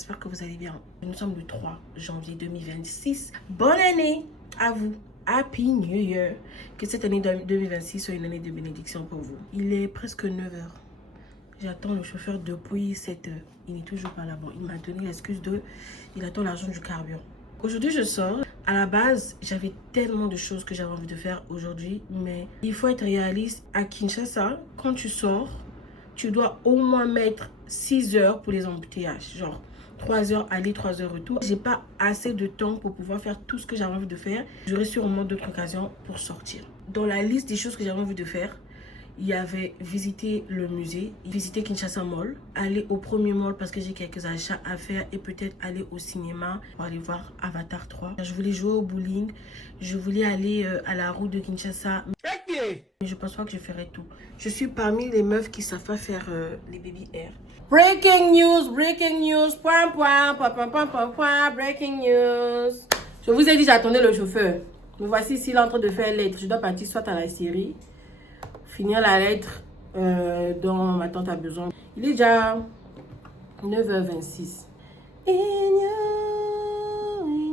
j'espère que vous allez bien. Nous sommes le 3 janvier 2026. Bonne année à vous. Happy New Year. Que cette année 2026 soit une année de bénédiction pour vous. Il est presque 9 h. J'attends le chauffeur depuis 7 h. Il n'est toujours pas là-bas. Il m'a donné l'excuse de... Il attend l'argent du carburant. Aujourd'hui, je sors. À la base, j'avais tellement de choses que j'avais envie de faire aujourd'hui. Mais il faut être réaliste. À Kinshasa, quand tu sors, tu dois au moins mettre 6 heures pour les embouteillages. Genre 3 heures aller, 3 heures retour. J'ai pas assez de temps pour pouvoir faire tout ce que j'avais envie de faire. J'aurai sûrement d'autres occasions pour sortir. Dans la liste des choses que j'avais envie de faire, il y avait visiter le musée, visiter Kinshasa Mall, aller au premier mall parce que j'ai quelques achats à faire et peut-être aller au cinéma pour aller voir Avatar 3. Je voulais jouer au bowling, je voulais aller à la route de Kinshasa. Mais je pense pas que je ferai tout. Je suis parmi les meufs qui savent pas faire les baby hair. Breaking news, point, breaking news. Je vous ai dit, j'attendais le chauffeur. Me voici ici, il est en train de faire lettre. Je dois partir soit à la série, finir la lettre dont ma tante a besoin. Il est déjà 9 h 26. In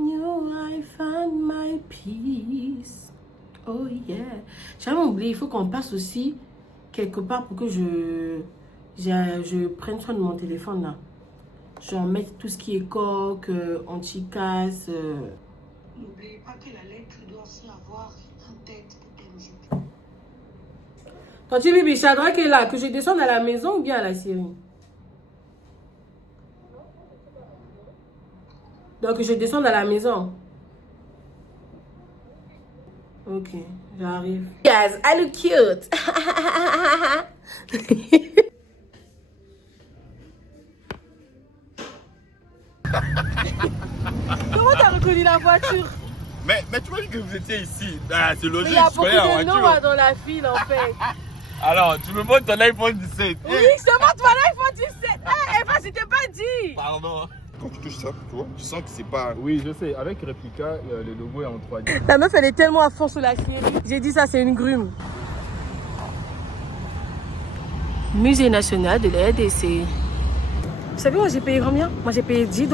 you, I found my peace. Oh yeah. J'avais oublié, il faut qu'on passe aussi quelque part pour que je prenne soin de mon téléphone là. J'en mette tout ce qui est coque, anti-casse. N'oubliez pas que la lettre doit aussi avoir une tête pour MJ. Quand tu bibi, Chadra qui est là, que je descende à la maison ou bien à la série? Donc je descende à la maison. Ok, j'arrive. Guys, I look cute. Comment t'as reconnu la voiture? Mais tu m'as dit que vous étiez ici. Ah, c'est logique, Il y a je beaucoup connais la de voiture. noms dans la file en fait. Alors, tu me montres ton iPhone 17. Oui, je te montre mon iPhone 17. Eh, Eva, je t'ai pas dit. Pardon. Quand tu touches ça, tu vois, tu sens que c'est pas... Oui, je sais. Avec Replica, le logo est en 3D. La meuf, elle est tellement à fond sur la série. J'ai dit ça, c'est une grume. Musée national de la RDC. Vous savez, moi, j'ai payé combien? Moi, j'ai payé 10 $.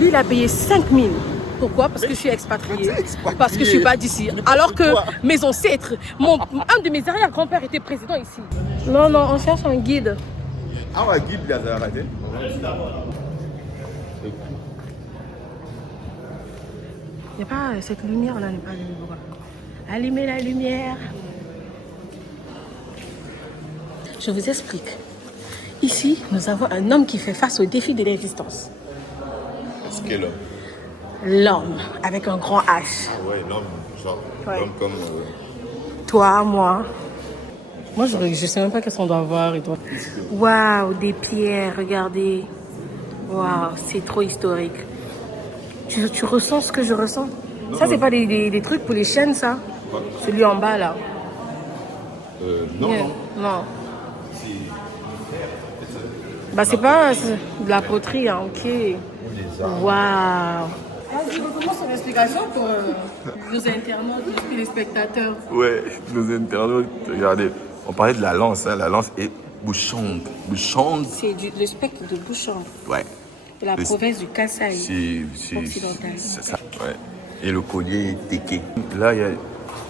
Lui, il a payé 5 000. Pourquoi? Parce que je suis expatriée. Parce que je suis pas d'ici. Alors que mes ancêtres, un de mes arrière-grands-pères était président ici. Non, on cherche un guide. Ah ouais, guide, il a arrêté. Il n'y a pas cette lumière là, n'est pas allumée. Allumez la lumière. Je vous explique. Ici, nous avons un homme qui fait face au défi de l'existence. C'est quel homme? L'homme avec un grand H. Ah ouais, l'homme, genre, Ouais. l'homme comme... Toi, moi. Moi, je sais même pas qu'est-ce qu'on doit voir. Waouh, des pierres, regardez. Waouh, c'est trop historique. Tu ressens ce que je ressens? Ça, c'est pas des trucs pour les chaînes, ça? Celui en bas, là. Non, Yeah. non. Non. Bah, c'est pas de la poterie, hein, ok. Waouh. Vas-y, recommence ton explication pour nos internautes, nos téléspectateurs. Ouais, nos internautes, regardez, on parlait de la lance, hein. La lance est bouchante. Bouchante. C'est le spectre de Bouchon, Ouais. de la province du Kasaï. C'est Occidental. c'est ça, ouais. Et le collier est tequé. Là, il y a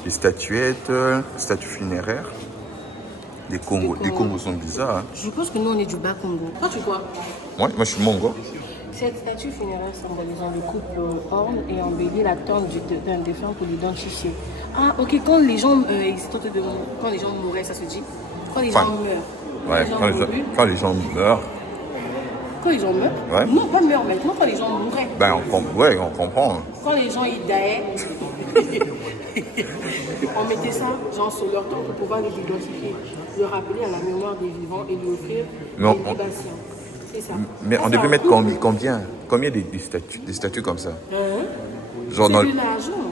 des statuettes, statues funéraires. Des Congos. Des Les Congos. Congos sont bizarres. Hein. Je pense que nous, on est du Bas-Congo. Toi, tu vois? Moi, je suis mongo. Cette statue funéraire symbolisant le couple Horn et embellit la tombe d'un défunt pour l'identifier. Ah, ok, quand les gens quand les gens mouraient, ça se dit? Quand les gens meurent. Ouais, quand les gens meurent, Quand les gens meurent? Ouais. Non, pas meurent maintenant, quand les gens mouraient. ben on comprend. Hein. Quand les gens ils daient, on mettait ça genre sur leur tombe pour pouvoir les identifier, le rappeler à la mémoire des vivants et lui offrir Mais des libations. C'est ça. Mais Ça, on c'est devait un mettre couple. combien des statues comme ça? Genre, C'est de l'argent.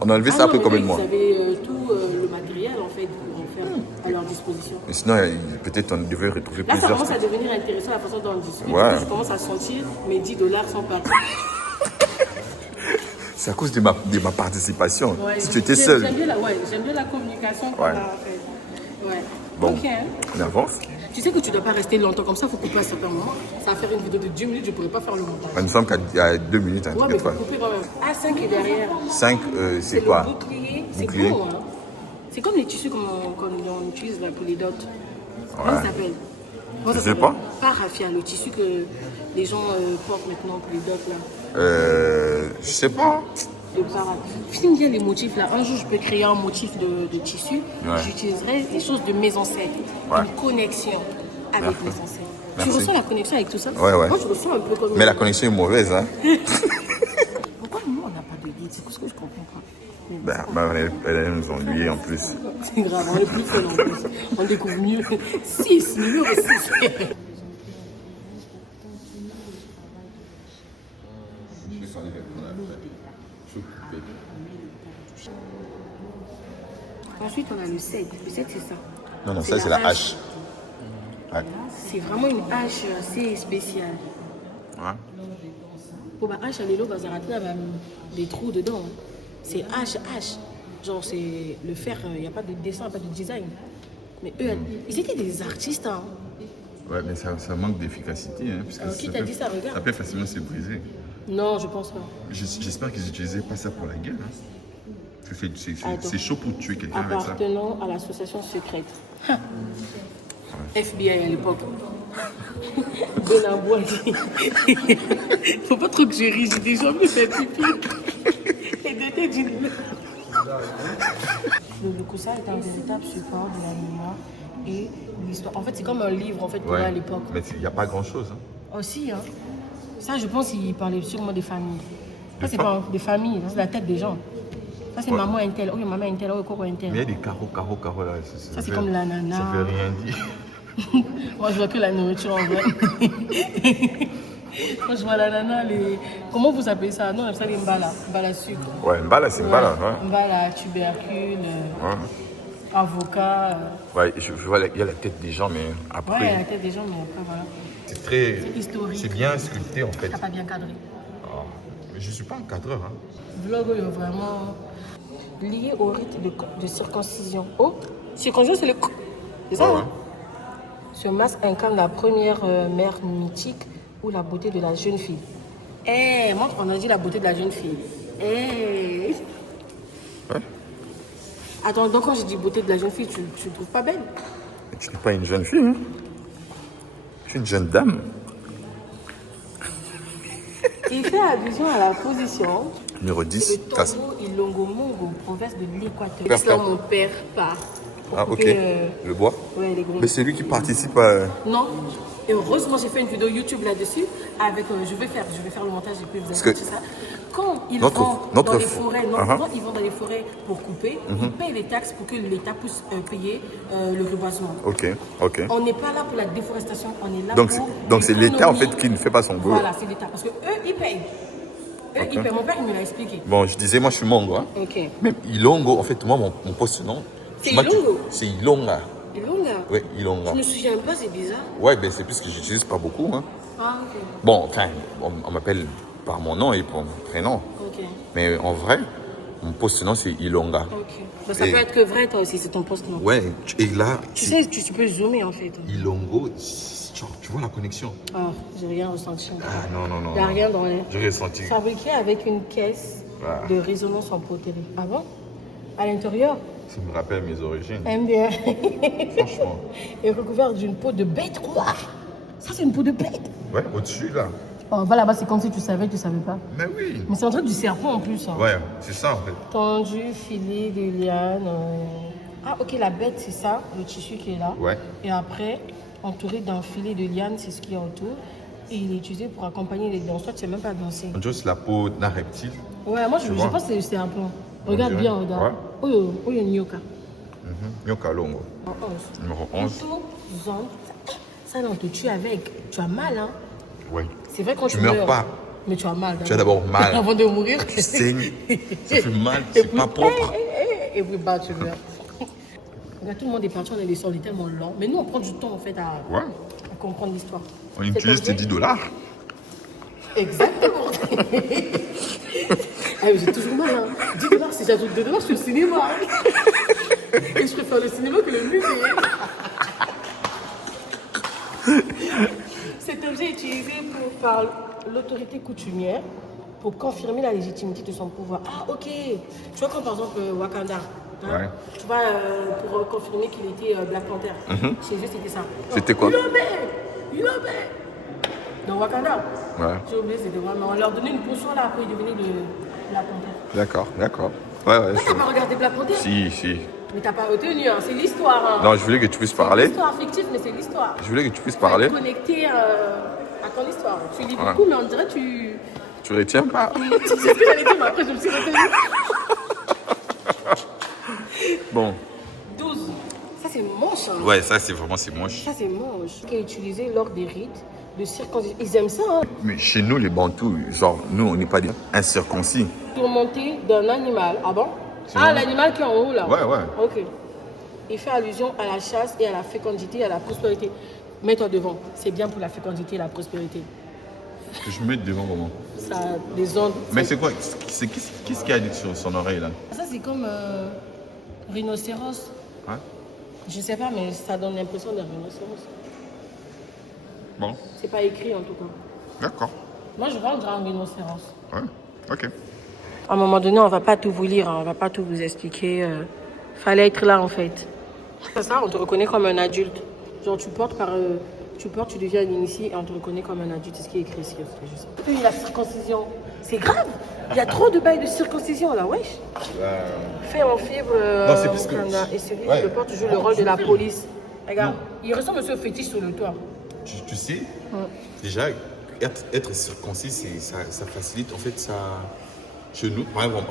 on a enlevé ça après combien de mois? Vous avez tout le matériel en fait pour en faire à leur disposition. Mais sinon, peut-être on devait retrouver Là, ça plusieurs. commence à devenir intéressant la façon dont on discute. Ouais. Parce que je commence à sentir mes 10 $ sont partis. C'est à cause de ma participation. Ouais, Si tu étais seul. J'aime bien la communication qu'on a faite. Ouais. Bon, Ok. on avance. Tu sais que tu ne dois pas rester longtemps comme ça, il faut couper à certains moments. Ça va faire une vidéo de 10 minutes, je ne pourrais pas faire le montage. Il me semble qu'il y a 2 minutes, hein, Ouais, mais il faut couper quand même. A5 est derrière. 5, c'est quoi? Le bouclier, c'est Bouclier. gros. Hein. C'est comme les tissus qu'on utilise là, pour les dots. Comment ça s'appelle? Je sais pas. Pas raffia, le tissu que les gens portent maintenant pour les dots là. Je sais pas. De para. Filme bien les motifs là. Un jour, je peux créer un motif de tissu. Ouais. J'utiliserai les choses de mes ancêtres. Ouais. Une connexion avec mes ancêtres. Merci. Tu ressens la connexion avec tout ça? Ouais, ouais. Moi, je ressens un peu comme... Mais la connexion est mauvaise, hein. Pourquoi nous, on n'a pas de guide? C'est ce que je comprends pas. Mais bon, Elles nous ont liés en plus. c'est grave, on est plus fun en plus. On découvre mieux. 6, numéro 6. Ensuite, on a le 7. Le 7, c'est ça. Non, non, ça c'est la hache. Ouais. C'est vraiment une hache assez spéciale. Ouais. Pour ma hache, les lots, il y a des trous dedans. Hein. C'est hache. Genre, c'est le fer, il n'y a pas de dessin, pas de design. Mais eux, ils étaient des artistes. Hein. Ouais, mais ça manque d'efficacité. Hein, parce que Alors, qui t'a dit ça? Regarde. Ça peut facilement se briser. Non, je pense pas. J'espère qu'ils n'utilisaient pas ça pour la guerre. Hein. Parce que c'est chaud pour tuer quelqu'un avec ça. Appartenant à l'association secrète. FBI à l'époque. Benabou a dit. Faut pas trop que je rie, j'ai déjà vu faire pipi. Et de tête d'une. Le Koussa est un véritable support de la mémoire et l'histoire. En fait, c'est comme un livre en fait pour à l'époque. Mais il n'y a pas grand-chose. Hein. Aussi, hein. Ça, je pense qu'il parlait sûrement des familles. Ça, c'est pas des familles, c'est la tête des gens. Ça, c'est maman intel, oh, maman intel, oh, coco intel. Mais il y a des carreaux là. Ça, c'est comme l'ananas. Ça veut rien dire. Moi, je vois que la nourriture en vrai. Moi, je vois l'ananas, les... Comment vous appelez ça? Non, on appelle ça les mbala. Mbala sucre. Ouais, mbala, c'est mbala. Ouais. Mbala, tubercule, avocat. Ouais, je vois, il y a la tête des gens, mais après... Ouais, il y a la tête des gens, mais après, voilà. C'est très... C'est historique. C'est bien sculpté, en fait. T'as pas bien cadré. Oh, mais je ne suis pas un cadreur, hein. Vlog, il est vraiment lié au rite de circoncision. Oh, circoncision, c'est le... C'est ça, hein? Ce masque incarne la première mère mythique ou la beauté de la jeune fille. Eh, moi, on a dit la beauté de la jeune fille. Eh. Ouais. Attends, donc quand je dis beauté de la jeune fille, tu ne trouves pas belle? Mais tu n'es pas une jeune fille, hein? Tu es une jeune dame. Il fait allusion à la position. Numéro 10. Le Tombo Ilongo-Mongo, province de l'Équateur. Père, C'est là mon père part. Ah, ok. Le bois? Ouais, les gros. Mais c'est lui qui participe à... Non. Et heureusement, j'ai fait une vidéo YouTube là-dessus. Avec, je vais faire le montage et puis vous allez voir ça. Quand ils vont dans les forêts, quand ils vont dans les forêts pour couper, ils payent les taxes pour que l'État puisse payer le reboisement. Ok. On n'est pas là pour la déforestation, on est là donc, pour... Donc c'est l'État en fait qui ne fait pas son boulot. Voilà, c'est l'État. Parce que eux, ils payent. Ils payent. Mon père, il me l'a expliqué. Bon, je disais, moi je suis Mongo. Hein. Ok. Même Ilongo, en fait, moi, mon poste nom... C'est Ilongo? C'est Ilonga. Ilonga? Oui, Ilonga. Je me souviens pas, c'est bizarre. Ouais, ben c'est plus que j'utilise pas beaucoup. Hein. Ah, ok. Bon, enfin, on m'appelle par mon nom et par mon prénom. Ok. Mais en vrai, mon poste nom c'est Ilonga. Ok. Bah, ça peut être que vrai, toi aussi, c'est ton poste nom. Ouais, et là... Tu sais, tu peux zoomer en fait. Ilongo, tu vois la connexion. Ah, j'ai rien ressenti. Ah non. Il n'y a rien dans l'air. J'ai ressenti. Fabriqué avec une caisse de résonance en poterie. Ah bon? À l'intérieur? Ça me rappelle mes origines. Aime bien. Franchement. Et recouvert d'une peau de bête. Quoi? Ça, c'est une peau de bête? Ouais, au-dessus là. Oh, voilà, bah, c'est comme si tu savais pas. Mais oui. Mais c'est un truc du serpent en plus. Hein. Ouais, c'est ça en fait. Tendu, filet de liane. Ah, ok, la bête, c'est ça, le tissu qui est là. Ouais. Et après, entouré d'un filet de liane, c'est ce qu'il y a autour. Et il est utilisé pour accompagner les danses. Toi, tu sais même pas danser. On dirait que c'est la peau d'un reptile. Ouais, moi, je pense que c'est un plan. Regarde bien, regarde. Oh, il y a Nyoka. Nyoka Longo. Numéro 11. Ça, là, on te tue avec. Tu as mal, hein? Ouais. C'est vrai quand tu meurs meurs pas. Mais tu as mal. Tu as d'abord mal. Avant de mourir. Tu saignes. Ça fait mal. C'est pas propre. Et puis, bah, tu meurs. Regarde, tout le monde est parti, on est des sorts tellement lents. Mais nous, on prend du temps, en fait, à comprendre l'histoire. On utilise tes $10. Exactement. Ah, j'ai toujours mal, hein. $10, si j'ajoute $2, je suis au cinéma. Hein. Et je préfère le cinéma que le musée. par l'autorité coutumière pour confirmer la légitimité de son pouvoir. Ah, ok. Tu vois, comme par exemple Wakanda. Hein, Ouais. tu vois, pour confirmer qu'il était Black Panther. Chez eux, c'était ça. C'était quoi? Yobe. Dans Wakanda. Ouais. J'ai oublié, c'était vraiment. On leur donnait une potion là, après ils devenaient le Black Panther. D'accord, d'accord. Ouais, ouais. T'as pas regardé Black Panther? Si. Mais t'as pas retenu, hein. C'est l'histoire. Hein. Non, je voulais que tu puisses C'est parler. l'histoire fictive, mais c'est l'histoire. Je voulais que tu puisses Faut être parler. connecté à ton histoire. Tu lis beaucoup, mais on dirait que tu... Tu retiens pas? Tu sais ce que j'allais dire, mais après je me suis retenue. Bon. 12. Ça c'est moche. Hein. Ouais, ça c'est vraiment c'est moche. Ça c'est moche. Qui est utilisé lors des rites de circoncision. Ils aiment ça. Hein. Mais chez nous, les Bantous, genre, nous, on n'est pas des incirconcis. Surmonté d'un animal. Ah bon? C'est Ah, vrai. l'animal qui est en haut là. Ouais. Ok. Il fait allusion à la chasse et à la fécondité et à la prospérité. Mets-toi devant. C'est bien pour la fécondité et la prospérité. Que je mette devant comment? Ça, les ondes. Mais c'est quoi? Qu'est-ce qu'il y a dit sur son oreille là? Ça c'est comme rhinocéros. Hein? Je sais pas, mais ça donne l'impression d'un rhinocéros. Bon, C'est pas écrit en tout cas. d'accord. Moi je vois un rhinocéros. Ouais, ok. À un moment donné, on va pas tout vous lire, hein, on va pas tout vous expliquer. Fallait être là en fait. C'est ça, on te reconnaît comme un adulte. Genre tu portes, tu deviens un initié et on te reconnaît comme un adulte. C'est ce qui est écrit ici. Et la circoncision, c'est grave. Il y a trop de bails de circoncision là, wesh. Fait en fibre Non, c'est parce que- et celui ouais. qui le porte joue le rôle de la police. Regarde, il ressemble à ce fétiche sur le toit. Tu sais, déjà, être circoncis, ça facilite, en fait, ça... Chez nous, par exemple,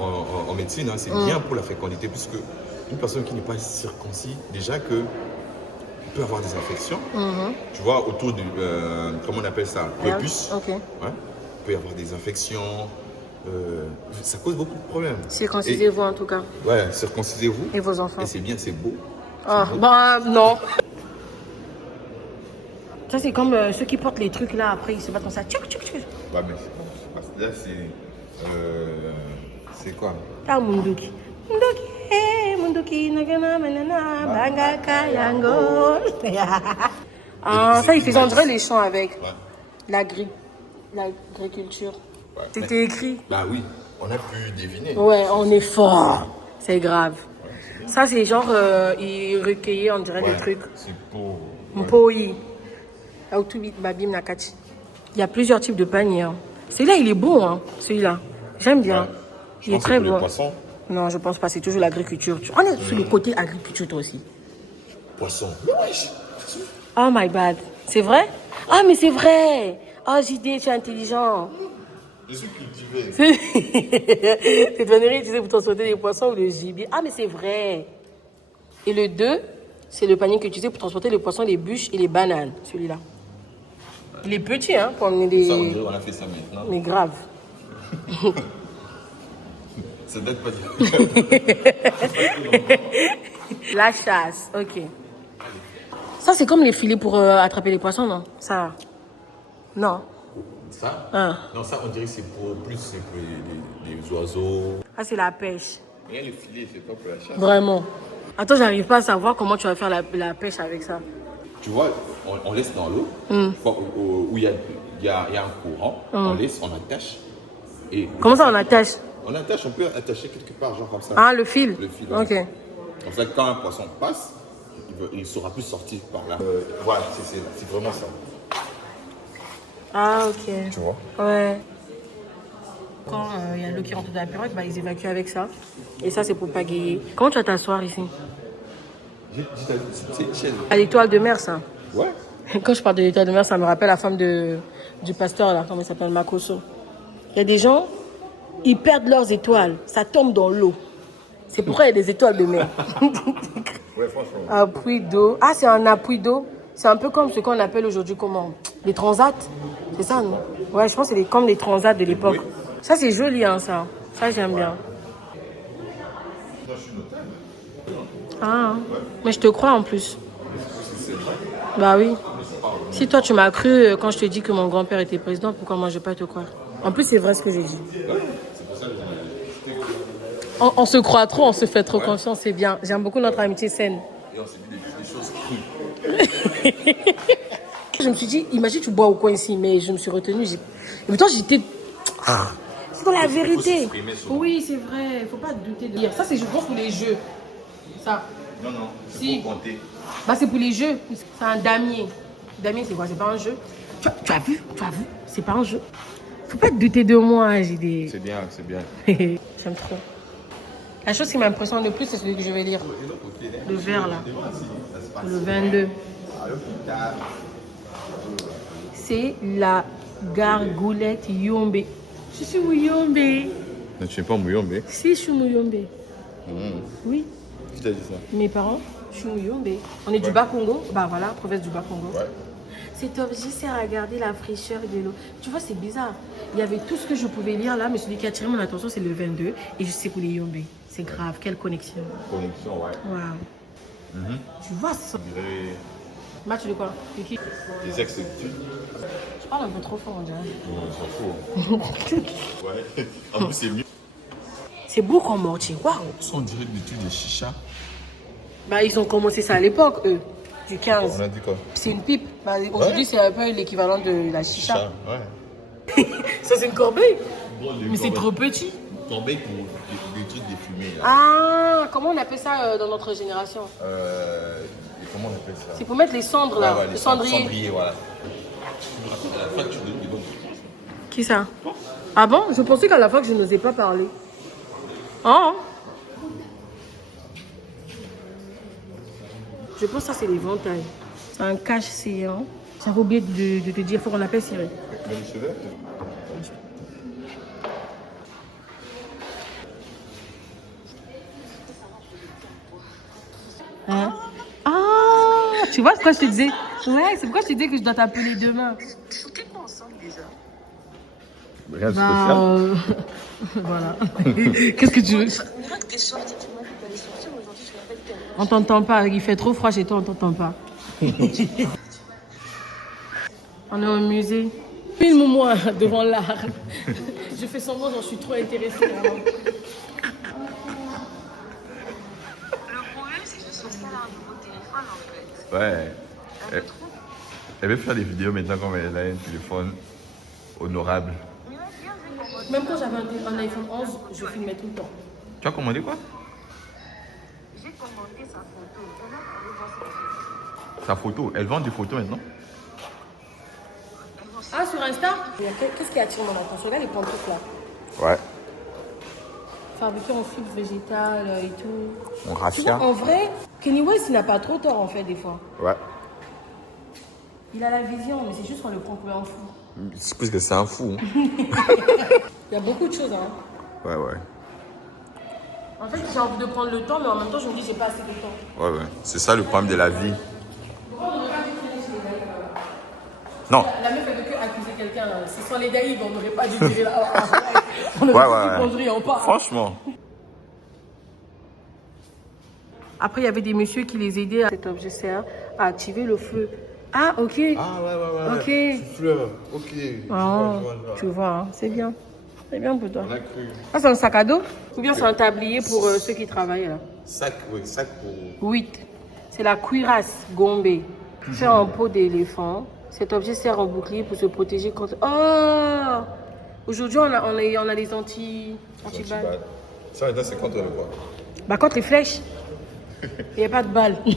en médecine, hein, c'est bien pour la fécondité, puisque une personne qui n'est pas circoncis, déjà que peut avoir des infections, tu vois, autour du, comment on appelle ça, prépuce. Ok. Ouais, il peut y avoir des infections, ça cause beaucoup de problèmes. Circoncisez-vous en tout cas. Et- ouais, circoncisez-vous. Et vos enfants. Et c'est bien, c'est beau. Ah, bah non. Ça, c'est comme ceux qui portent les trucs là, après ils se battent comme ça. Tchouk, tchouk, tchouk. Ouais, mais là, c'est quoi? Ah, Munduki. Munduki, nagana, manana, banga, kayango. Ah, ça, ils faisaient, on dirait les chants avec Ouais. l'agriculture. Ouais. C'était écrit. Bah oui, on a pu deviner. Ouais, on est fort. C'est grave. Ça, c'est genre, ils recueillaient, on dirait des trucs. C'est pour. Mpoi. Aotubi, babim, nakachi. Il y a plusieurs types de paniers. Hein. Celui-là, il est bon, hein, celui-là. J'aime bien. Ouais. Il est très pour bon. les poissons. Non, je pense pas. C'est toujours l'agriculture. On est sur le côté agriculture, toi aussi. Poissons. Mais wesh. Oh my bad. C'est vrai? Ah, mais c'est vrai. Oh, JD, tu es intelligent. Je suis cultivé. C'est devenu utilisé pour transporter les poissons ou le gibier. Ah, mais c'est vrai. Et le 2, c'est le panier que tu utilisais pour transporter les poissons, les bûches et les bananes. Celui-là. Il est petit, hein, pour emmener des... Ça, on dirait, on a fait ça maintenant. Mais grave. Ça date pas du. La chasse, ok. Ça, c'est comme les filets pour attraper les poissons, non? Ça. Non. Ça Ah. Non, ça, on dirait que c'est pour les oiseaux. Ah, c'est la pêche. Regarde le filet, c'est pas pour la chasse. Vraiment. Attends, j'arrive pas à savoir comment tu vas faire la pêche avec ça. Tu vois, on laisse dans l'eau, où il y a un courant, on laisse, on attache. Et Comment ça, on attache? On attache, on peut attacher quelque part, genre comme ça. Ah, le fil? Le fil, Ok. ouais. Comme ça, quand un poisson passe, il ne saura plus sortir par là. Voilà, c'est vraiment ça. Ah, ok. Tu vois? Ouais. Quand il y a l'eau qui rentre dans la pirogue, bah, ils évacuent avec ça. Et ça, c'est pour pagayer. Comment tu vas t'asseoir ici? C'est une chaîne. À l'étoile de mer, ça. Ouais. Quand je parle de l'étoile de mer, ça me rappelle la femme du pasteur, là, comment il s'appelle, Makoso. Il y a des gens, ils perdent leurs étoiles. Ça tombe dans l'eau. C'est pourquoi il y a des étoiles de mer. Ouais, franchement. Appui d'eau. Ah, c'est un appui d'eau. C'est un peu comme ce qu'on appelle aujourd'hui comment? Les transats. C'est ça, non? Ouais, je pense que c'est comme les transats de l'époque. Oui. Ça, c'est joli, hein, ça. Ça, j'aime bien. Moi, je suis notaire. Ah, mais je te crois en plus. Bah oui. Si toi, tu m'as cru quand je te dis que mon grand-père était président, pourquoi moi, je ne vais pas te croire? En plus, c'est vrai ce que j'ai dit. On se croit trop, on se fait trop confiance, c'est bien. J'aime beaucoup notre amitié saine. Et on s'est dit des choses crues. Je me suis dit, imagine tu bois au coin ici, mais je me suis retenue. Et pourtant, j'étais... C'est dans la vérité. Oui, c'est vrai. Il faut pas douter de dire. Ça, c'est je pense pour les jeux. Ça. Non, non, Si. faut compter. Bah, c'est pour les jeux. C'est un damier. Damier, c'est quoi? C'est pas un jeu. Tu as vu? C'est pas un jeu. Faut pas te douter de moi, j'ai des... C'est bien, c'est bien. J'aime trop. La chose qui m'impressionne le plus, c'est celui que je vais lire. Le vert, là. Le 22. C'est la gargoulette Yombe. Je suis Mouyombe. Mais tu n'es pas Mouyombe. Si, je suis Mouyombe. Oui. Qui t'a dit ça? Mes parents, je suis Mouyombe. On est du Bas-Congo. Bah voilà, province du Bas-Congo. Ouais. Cet objet sert à garder la fraîcheur de l'eau. Tu vois, c'est bizarre. Il y avait tout ce que je pouvais lire là, mais celui qui a attiré mon attention, c'est le 22. Et je sais pour les Yombe. C'est grave, quelle connexion. Connexion, ouais. Waouh. Tu vois ça? On dirait Match de quoi? De qui? des ex-études. Je parle un peu trop fort, on dirait. Non, on s'en fout. Ouais. En plus, c'est mieux. C'est beau comme mortier. Waouh. Ça, on dirait des trucs de chicha. Bah, ils ont commencé ça à l'époque, eux. Du 15. On a dit quoi? C'est une pipe. Bah, aujourd'hui, c'est un peu l'équivalent de la chicha. Ouais. Ça, c'est une corbeille. Bon, Mais c'est trop petit. Corbeille pour des trucs défumés, là. Ah, comment on appelle ça dans notre génération? Comment on appelle ça? C'est pour mettre les cendres là, Ouais, le les cendrier. cendriers, voilà. À la fac, tu donnes des bonnes. Qui ça? Ah bon? Je pensais qu'à la fac, je n'osais pas parler. Oh. Je pense que ça, c'est l'éventail. C'est un cache séant. J'avais oublié de te dire, il faut qu'on appelle Cyril. Même cheveux? Hein? Ah, tu vois pourquoi je te disais? Ouais, c'est pourquoi je te disais que je dois t'appeler demain. C'était quoi ensemble déjà? Rien de Bah, spécial. voilà. Qu'est-ce que tu veux? On dirait que t'es sortie, tu m'as dit que t'allais sortir, mais aujourd'hui tu m'appelles tellement. On t'entend pas, il fait trop froid chez toi, on t'entend pas. On est au musée. Filme-moi devant l'art. Je fais semblant, j'en suis trop intéressée. Vraiment. Le problème, c'est que je suis à un nouveau téléphone en fait. Ouais. Elle veut faire des vidéos maintenant comme elle a un téléphone honorable. Mais là, bien, j'ai commandé. Même quand j'avais un iPhone 11, je filmais tout le temps. Tu as commandé quoi? J'ai commandé sa photo. On a allé voir sa photo. Sa photo. Elle vend des photos maintenant? Ah, sur Insta? Qu'est-ce qui attire mon attention? Regarde les pantoufles là. Ouais. Fabriquées en fibre végétale et tout. On Tu raffia. vois, en vrai, Kenny West, il n'a pas trop tort en fait, des fois. Ouais. Il a la vision, mais c'est juste qu'on le prend pour un fou. C'est plus que c'est un fou. Hein. Il y a beaucoup de choses, hein. Ouais, ouais. En fait, j'ai envie de prendre le temps, mais en même temps, je me dis, j'ai pas assez de temps. Ouais, ouais. C'est ça le problème de la vie. Non. La meuf, elle veut que accuser quelqu'un. Ce sont les daïs, on n'aurait pas dû tirer là. On Ouais, aurait ouais, dit conduit en pas. Franchement. Après, il y avait des messieurs qui les aidaient à cet objet sert à activer le feu. Ah, ok. Ah, ouais. Ok. Fleur. Ok. Ah, tu vois, hein, c'est bien. C'est bien pour toi. On a cru. Ah, c'est un sac à dos? Ou bien c'est un tablier pour ceux qui travaillent là? Sac, oui, sac pour. 8. C'est la cuirasse Gombe. Fait en peau d'éléphant. Cet objet sert en bouclier pour se protéger contre... Oh! Aujourd'hui, on a les anti-balles. Ça, maintenant, c'est contre le quoi? Bah, contre les flèches. Il n'y a pas de balles. Mais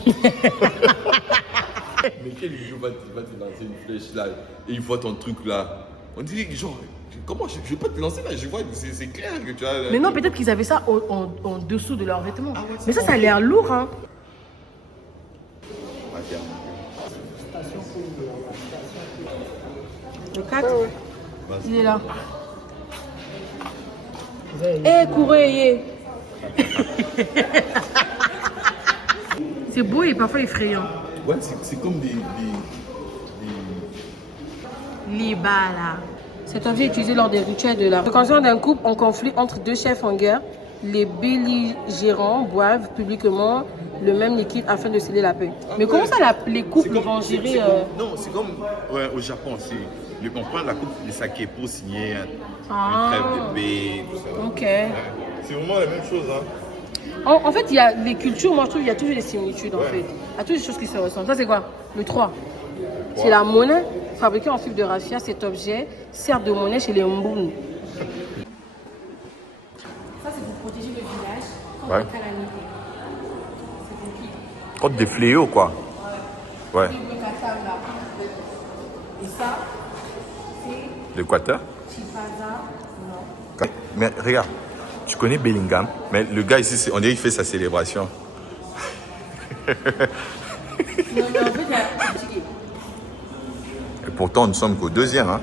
quel jour va te lancer une flèche là et il voit ton truc là? On dirait que genre, comment je vais pas te lancer là? Je vois, c'est clair que tu as. Mais non, peut-être qu'ils avaient ça en dessous de leurs vêtements. Ah ouais, mais ça a l'air lourd, hein. Le 4, il est là. Eh, courez. C'est beau et parfois effrayant. Ouais, c'est comme des. Libala. Cet objet est utilisé lors des rituels de la l'occasion d'un couple en conflit entre deux chefs en guerre. Les belligérants boivent publiquement le même liquide afin de sceller la paix. Mais comment ça, les couples vont gérer Non, c'est comme ouais, au Japon. On prend la coupe de saké pour signer une Ah. trêve de paix, tout ça. Ok. Ouais. C'est vraiment la même chose. Hein. En fait, il y a les cultures, moi je trouve qu'il y a toujours des similitudes en fait. Il y a toujours des choses qui se ressemblent. Ça c'est quoi? Le 3. C'est la monnaie fabriquée en fibre de raffia. Cet objet sert de monnaie chez les Mboum. Ça c'est pour protéger le village contre les calamités. C'est pour qui? Contre des fléaux, quoi. Ouais. Et ça, c'est L'Équateur. Chifaza. Non. Mais regarde, tu connais Bellingham, mais le gars ici, on dirait qu'il fait sa célébration. Non, mais en fait, il y a Portugais. Et pourtant, nous sommes qu'au deuxième, hein.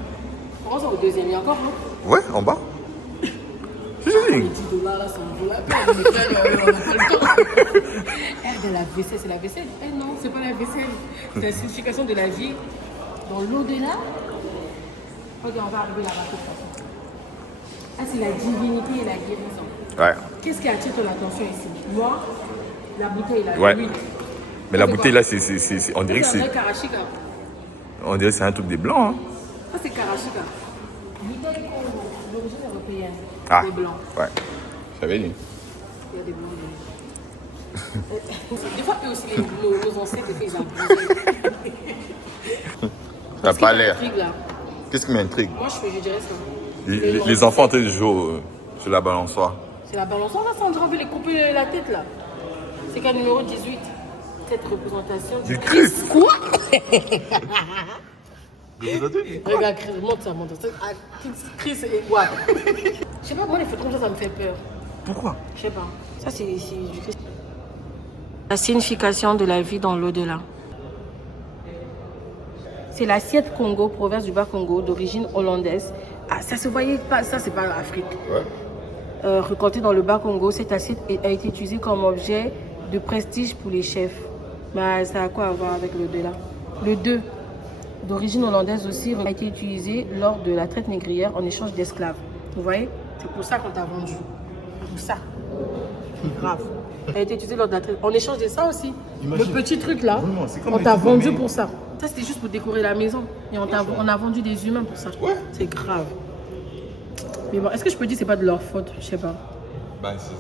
Comment ça au deuxième? Il y a encore, non? Ouais, en bas. Les $10 là, ça me vaut la peine. Mais là, on n'a pas le temps. Regarde la vaisselle, c'est la vaisselle. Eh non, c'est pas la vaisselle. C'est la signification de la vie dans l'au-delà. Regarde, on va arriver là-bas de toute façon. Ah, c'est la divinité et la guérison. Ouais. Qu'est-ce qui attire ton attention ici? Moi, la bouteille là, Ouais. l'huile. Mais la C'est bouteille quoi? là, on dirait que C'est un c'est. vrai karachika. On dirait que c'est un truc des blancs, hein. Ça, c'est karachika. Bouteille Congo, d'origine européenne. Ah. Des blancs. Ouais. J'avais dit. Il y a des blancs. Des fois, eux aussi, nos ancêtres, des fois, ils abusaient. Ça n'a pas l'air. Intrigue, là. Qu'est-ce qui m'intrigue? Moi, je dirais ça. Les enfants en train de jouer sur la balançoire. C'est la balançoire, là, ça, on dirait qu'on veut les couper la tête, là. C'est quel numéro 18? Cette représentation Du Christ. Quoi? Regarde. Regarde, Chris, monte ça. Chris et quoi? Je sais pas, moi, les photos comme ça me fait peur. Pourquoi? Je sais pas. Ça, c'est du Christ. La signification de la vie dans l'au-delà. C'est l'assiette Congo, province du Bas-Congo, d'origine hollandaise. Ah, ça se voyait pas, ça, c'est pas l'Afrique. Ouais. Récoltée dans le Bas-Congo, cette assiette a été utilisée comme objet de prestige pour les chefs. Mais ça a quoi à voir avec l'au-delà? Le 2, d'origine hollandaise aussi, a été utilisé lors de la traite négrière en échange d'esclaves. Vous voyez? C'est pour ça qu'on t'a vendu. Pour ça. Grave. Elle a été utilisée lors de la traite. En échange de ça aussi. Imagine. Le petit truc là, Vraiment, c'est comme on les t'a trucs vendu comme- pour ça. Ça, c'était juste pour décorer la maison. Et on a vendu des humains pour ça. Ouais. C'est grave. Mais bon, est-ce que je peux dire que c'est pas de leur faute? Je sais pas. Bah, c'est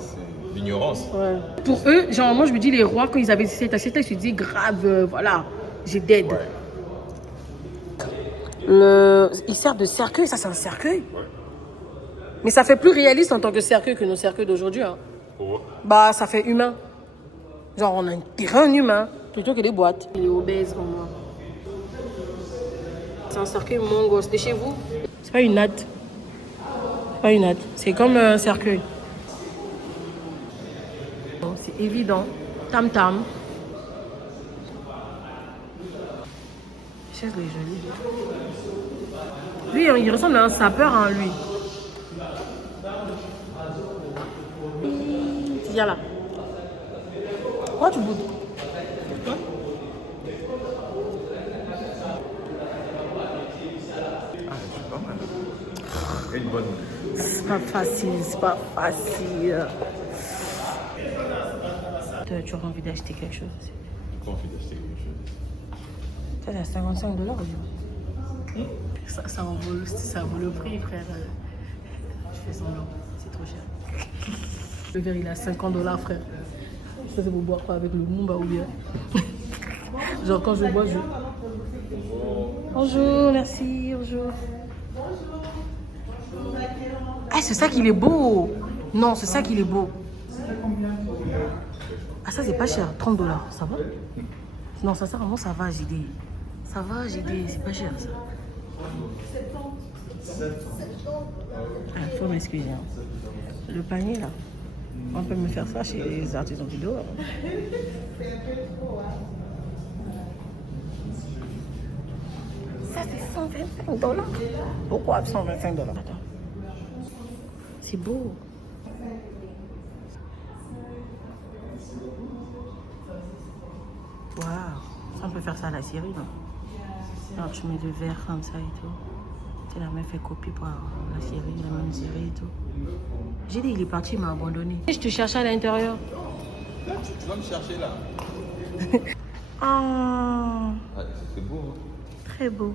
l'ignorance. Ouais. Pour eux, genre, moi, je me dis, les rois, quand ils avaient cette assiette, ils se disaient, grave, voilà, j'ai d'aide. Ouais. Il sert de cercueil, ça, c'est un cercueil. Mais ça fait plus réaliste en tant que cercueil que nos cercueils d'aujourd'hui. Hein. Pourquoi? Bah, ça fait humain. Genre, on a un terrain humain plutôt que des boîtes. Il est obèse comme moi. C'est un cercueil mongol. C'est de chez vous? C'est pas une natte. Pas une natte. C'est comme un cercueil. Bon, c'est évident. Tam tam. Chaise, elle est jolie. Lui, il ressemble à un sapeur, hein, lui. Viens là. Pourquoi tu boudes? Ah, c'est pas mal. Une bonne. C'est pas facile, c'est pas facile. Tu aurais envie d'acheter quelque chose aussi. Pourquoi on fait d'acheter quelque chose? Ça, c'est à $55 aujourd'hui. Ça vaut le prix, frère. Je fais semblant, c'est trop cher. Le verre, il est à $50, frère. Ça, c'est pour boire pas avec le Mumba ou bien. Genre, quand je bois, je. Bonjour, merci, bonjour. Ah, c'est ça qu'il est beau. Non, c'est ça qu'il est beau. Ah, ça, c'est pas cher, $30. Ça va? Non, ça, vraiment, ça va, j'ai des. Ça va, j'ai des. C'est pas cher, ça. Ah, faut m'excuser. Hein. Le panier, là. On peut me faire ça chez les artisans vidéo. Ça, c'est $125. Pourquoi $125? Attends. C'est beau. Waouh. Ça, on peut faire ça à la Syrie, non? Alors, tu mets le verre comme ça et tout. Tu sais, la meuf fait copie pour la Syrie, la même Syrie et tout. J'ai dit, il est parti, il m'a abandonné. Je te cherchais à l'intérieur. Là, tu vas me chercher là. Ah, Ah, c'est beau, hein? très beau.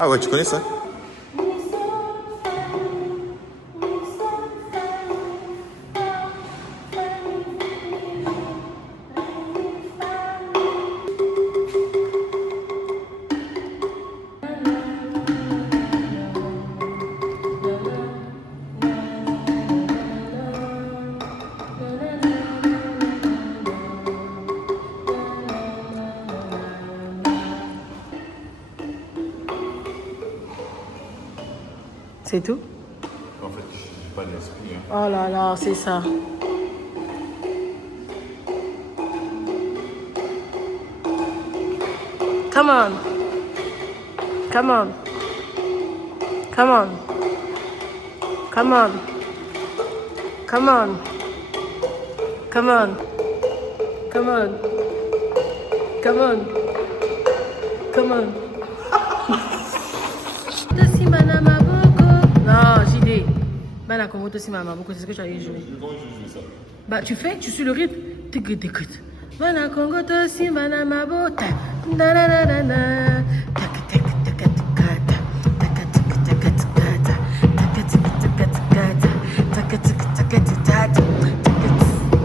Ah ouais, tu connais ça? C'est tout? En fait, je n'ai pas l'esprit. Hein. Oh là là, c'est ça. Come on. Come on. Come on. Come on. Come on. Come on. Come on. Come on. Come on. Non, JD. Bana Congo Tosima Maboko, c'est ce que tu avais joué. Comment je joue ça? Bah, tu fais, tu suis le rythme. T'écoutes. Bana Congo Tosima Maboko. Nananana.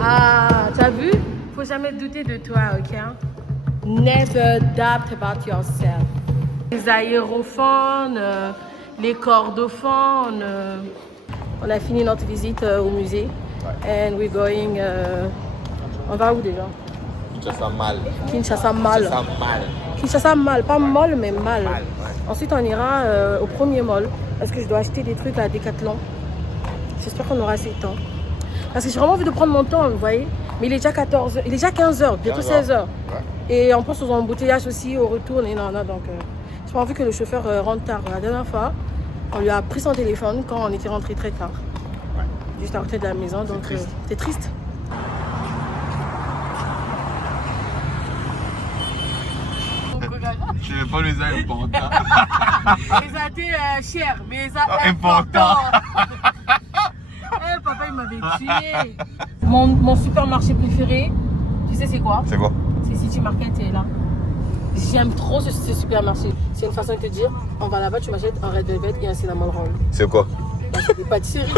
Ah, t'as vu? Faut jamais douter de toi, ok? Never doubt about yourself. Les aérophones, les cordophones. On a fini notre visite au musée. And we're going. On va où déjà? Kinshasa mal. Kinshasa mal. Kinshasa mal. Kinshasa mal, pas molle mais mal. Ensuite on ira au premier mall parce que je dois acheter des trucs à Decathlon. J'espère qu'on aura assez de temps. Parce que j'ai vraiment envie de prendre mon temps, vous voyez. Mais il est déjà 14h, il est déjà 15h, bientôt 16h. Ouais. Et on pense aux embouteillages aussi, au retour. Et non, donc j'ai pas envie que le chauffeur rentre tard. La dernière fois, on lui a pris son téléphone quand on était rentré très tard. Ouais. Juste à côté de la maison, donc c'est triste. Je veux pas les importants. Les athées chers, mais les athées importants. Papa, il m'avait tué. Mon supermarché préféré, tu sais c'est quoi? C'est quoi? C'est City Market, et là. J'aime trop ce supermarché. C'est une façon de te dire, on va là-bas, tu m'achètes un red velvet et un cinnamon roll. C'est quoi? Bah, c'est des pâtisseries.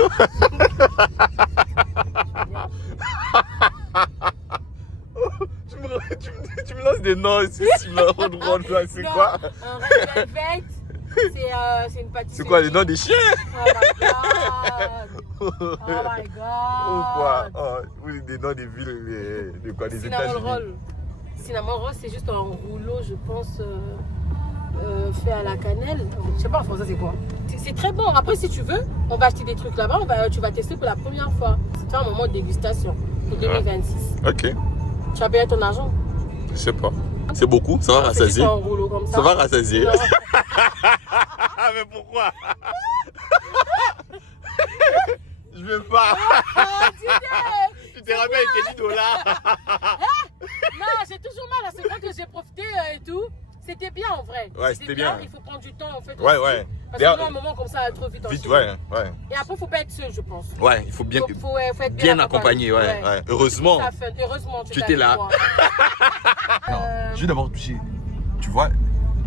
Tu me lances des noms ici, c'est quoi? Un red velvet, c'est une pâtisserie. C'est quoi, les noms des chiens? Oh my god! Oh my god! Ou quoi? Ou des noms des villes, de quoi, des Cinnamon États-Unis? roll. Cinnamon roll, c'est juste un rouleau, je pense, fait à la cannelle. Je sais pas en français c'est quoi. C'est très bon. Après, si tu veux, on va acheter des trucs là-bas. Tu vas tester pour la première fois. C'est un moment de dégustation pour 2026. Ok. Tu vas payer ton argent? Je sais pas. C'est beaucoup? Ça va rassasier? C'est un rouleau comme ça. Ça va rassasier? Non. Mais pourquoi? Je veux pas. Tu t'es rappelé avec $10. Non, j'ai toujours mal. C'est vrai que j'ai profité et tout. C'était bien en vrai. Ouais, c'était bien. Il faut prendre du temps en fait. Ouais, aussi. ouais. Parce que un moment comme ça, trop vite. Vite, ouais. Et après, il faut pas être seul, je pense. Ouais, il faut bien, faut être bien accompagné, ouais. Heureusement. Heureusement, tu étais là. Non, je vais d'abord toucher. Tu vois,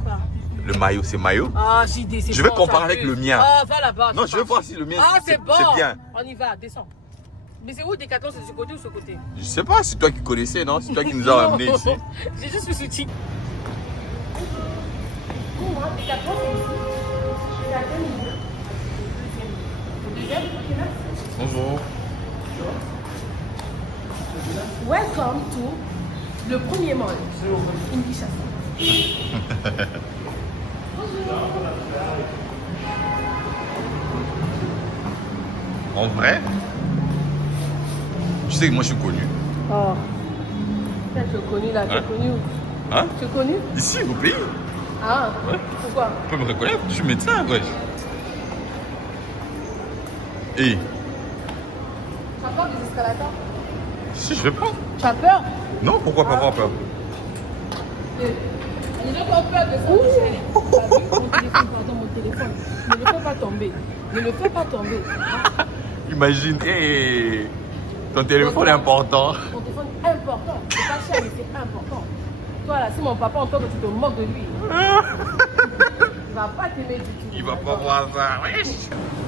quoi? Le maillot, c'est maillot. Ah, JD, c'est Je vais comparer avec le mien. Ah, va là-bas. Non, je veux voir si le mien c'est bon. C'est bien. On y va, descends. Mais c'est où Decathlon? C'est de ce côté ou ce côté? Je sais pas, c'est toi qui connaissais, non? C'est toi qui nous as ramenés ici. J'ai juste le soutien. Decathlon, c'est ici. Bonjour. Welcome to le premier mall in Kinshasa. En vrai, tu sais que moi je suis connu. Oh. Tu es connu là, tu es connu où? Hein? Tu es connu? Ici, au pays. Ah, Ouais. pourquoi? Tu peux me reconnaître, je suis médecin, ouais. Et Tu as peur des escalators? si je vais pas. Tu as peur? Non, pourquoi pas avoir peur? Les gens ont peur de ça. Mon téléphone, pardon, mon téléphone. Ne le fais pas tomber. Ne le fais pas tomber. Imagine, hey, ton téléphone est important. Ton téléphone est important. C'est pas cher, mais c'est important. Toi là, si mon papa entend que tu te moques de lui. va pas t'aimer du tout. Il va pas voir ça. Ouais.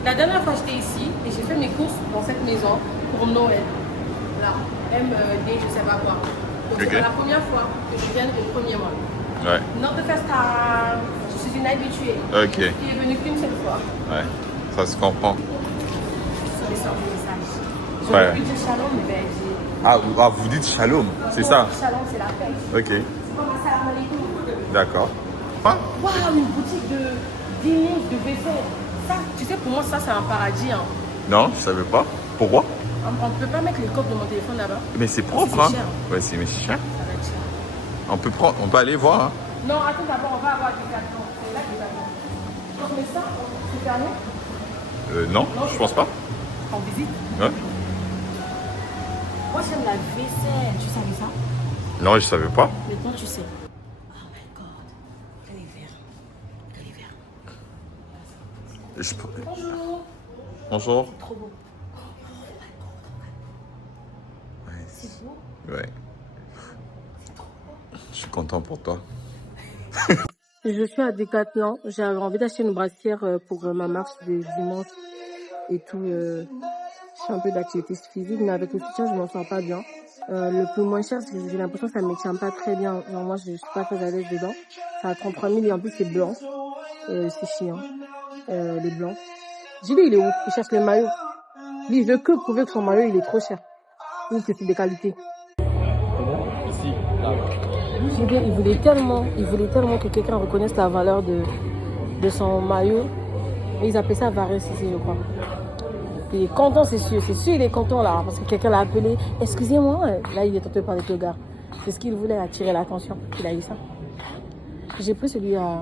La dernière fois, j'étais ici et j'ai fait mes courses dans cette maison pour Noël. Là, MD, je sais pas quoi. Donc, c'est la première fois que je viens au premier mois. Ouais. Not the first time. Je suis une habituée. Ok. Je suis venue qu'une seule fois. Ouais. Ça se comprend. Sur les sortes de messages. Je Ouais. pu dire shalom, mais ben, j'ai. Ah, vous dites shalom, c'est ça? Shalom, c'est la paix. Ok. C'est comme un salam alaikum. D'accord. Ah, Waouh, une boutique de dîner, de vaisselle. Ça, tu sais, pour moi, ça, c'est un paradis. Hein. non, je savais pas. Pourquoi? On ne peut pas mettre les coques de mon téléphone là-bas. Mais c'est propre, C'est hein? cher. Ouais, c'est mais cher. Ça va être cher. On peut aller voir, hein? Non, attends d'abord, on va avoir des cartons. C'est là que des cartons. Mais ça, c'est fermé Non, je pense pas. en visite. Ouais. Moi, j'aime la vaisselle. Tu savais ça? Non, je savais pas. Maintenant, tu sais. Oh my god. Elle est verte. Elle est verte. Bonjour. Bonjour. Trop beau. Ouais. C'est beau. Ouais. Je suis content pour toi. Je suis à Decathlon. J'avais envie d'acheter une brassière pour ma marche de dimanche et tout. Je fais un peu d'activité physique, mais avec le soutien, je m'en sors pas bien. Le plus moins cher, c'est que j'ai l'impression que ça ne me tient pas très bien. Genre, moi, je suis pas très à l'aise dedans. Ça a 33 000 et en plus, c'est blanc. C'est chiant. Les blancs. J'ai dit, il est où? Il cherche le maillot. Lui, il veut que prouver que son maillot, il est trop cher. Ou que c'est des qualités. Ici, là. J'ai dit, il voulait tellement que quelqu'un reconnaisse la valeur de son maillot. Et ils appellent ça Varese ici, je crois. Il est content, c'est sûr, il est content là, parce que quelqu'un l'a appelé. Excusez-moi, là il est tenté de parler avec le gars. C'est ce qu'il voulait, attirer l'attention. Il a eu ça. J'ai pris celui à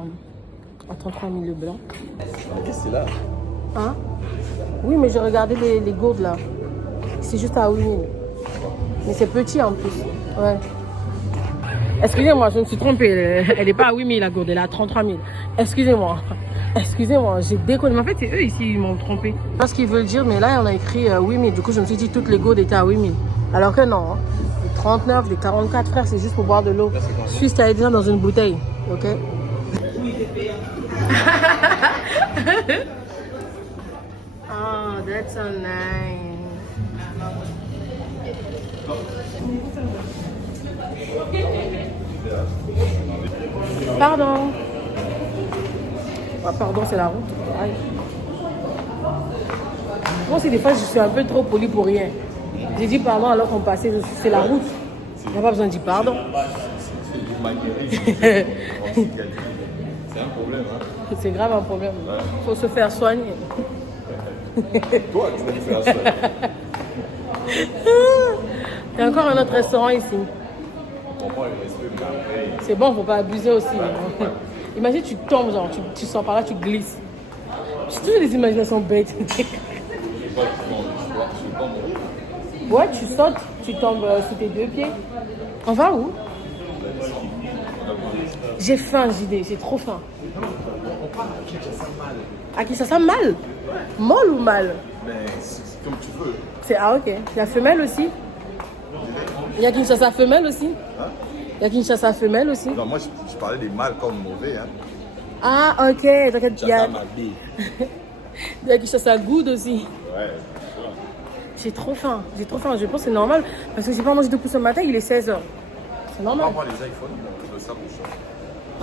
33 000 le blanc. Qu'est-ce que c'est là? Hein? Oui, mais j'ai regardé les gourdes là. C'est juste à 8 000. Mais c'est petit en plus. Ouais. Excusez-moi, je me suis trompée. Elle n'est pas à 8 000 la gourde, elle est à 33 000. Excusez-moi. Excusez-moi, j'ai déconné. Mais en fait, c'est eux ici, ils m'ont trompé. Je sais pas ce qu'ils veulent dire, mais là, on a écrit 8 000. Du coup, je me suis dit toutes les gourdes étaient à 8 000. Alors que non. Hein. Les 39, les 44, frère, c'est juste pour boire de l'eau. Suisse canadien dans une bouteille. Ok? Oh, that's so nice. Pardon. Ah, pardon, c'est la route. Aïe. Moi aussi, des fois, je suis un peu trop poli pour rien. J'ai dit pardon alors qu'on passait, c'est la route. Il n'y a pas besoin de dire pardon. C'est un problème, hein. C'est grave un problème. Il faut se faire soigner. Toi, tu vas te faire ça. Il y a encore un autre restaurant ici. Pour moi, le respect, mais après. C'est bon, faut pas abuser aussi. Imagine, tu tombes, genre, tu sors par là, tu glisses. J'ai toujours des imaginations bêtes. Ouais, tu sautes, tu tombes sous tes deux pieds. On va où? J'ai faim, JD, j'ai trop faim. À qui ça sent mal? Molle ou mal? Mais c'est comme tu veux. Ah ok. Il y a femelle aussi? Il y a Kinshasa femelle aussi? Il y a Kinshasa femelle aussi? Non, moi, je parlais des mâles comme mauvais, hein. Ah ok. Donc, il y a Kinshasa good aussi. Ouais. J'ai trop faim. Je pense que c'est normal. Parce que j'ai pas mangé depuis ce matin, il est 16h. C'est On va normal. voir les iPhones, de ça pour ça.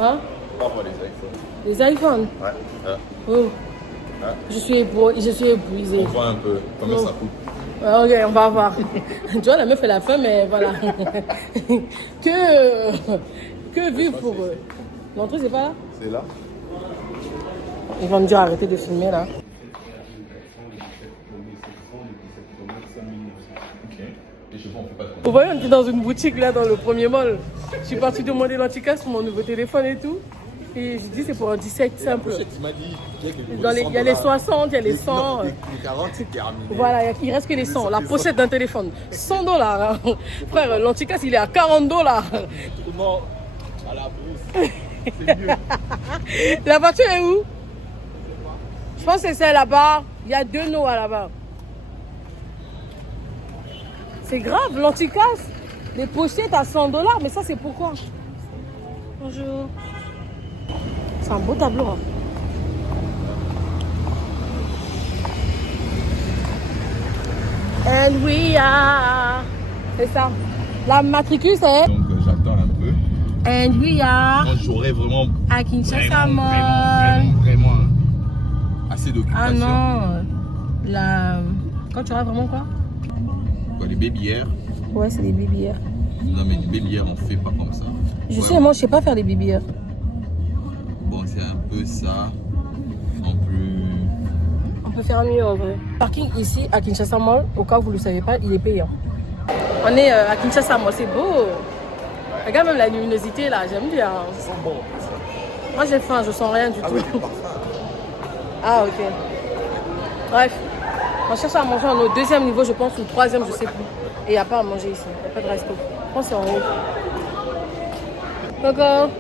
Hein? On va voir les iPhones. Les iPhones? Ouais. Oh. Je suis épuisée. On voit un peu combien ça coûte. Ok, on va voir. Tu vois, la meuf elle a faim, mais voilà. que vivre pour eux. L'entrée, c'est pas là? C'est là. Ils vont me dire arrêtez de filmer là. Vous voyez, on était dans une boutique là, dans le premier mall. Je suis partie demander l'anticasse pour mon nouveau téléphone et tout. Et je dis c'est pour un 17 simple. Tu m'as dit Il y a les 60, il y a les 100. Les 40, c'est terminé. Voilà, il reste que les 100. La pochette d'un téléphone. $100. Hein. Frère, l'anticasse il est à $40. Tout le monde à la brousse. C'est mieux. La voiture est où? Je pense que c'est celle là-bas. Il y a 2 Noah là-bas. C'est grave, l'anticasse. Les pochettes à $100. Mais ça, c'est pourquoi? Bonjour. C'est un beau tableau. Hein. And we are. C'est ça. La matricule, c'est. Donc j'attends un peu. And we are. Donc j'aurais vraiment À Kinshasa vraiment assez Ah d'occupation. non. La. Quand tu auras vraiment quoi? Quoi, les babyères? Ouais, c'est des bibières. Non mais des babyères on fait pas comme ça. Je Ouais, sais, moi, je sais pas faire des bibières. Bon c'est un peu ça. En plus. On peut faire mieux en vrai. Parking ici à Kinshasa Mall, au cas où vous ne le savez pas, il est payant. On est à Kinshasa Mall, c'est beau. Regarde même la luminosité là, j'aime bien. Ils sont bons. Moi j'ai faim, je sens rien du Ah tout. oui, c'est parfait. Ah ok. Bref, on cherche à manger au deuxième niveau je pense, ou troisième, je sais plus. Et il n'y a pas à manger ici, il n'y a pas de resto. Je pense que c'est en haut. Coco.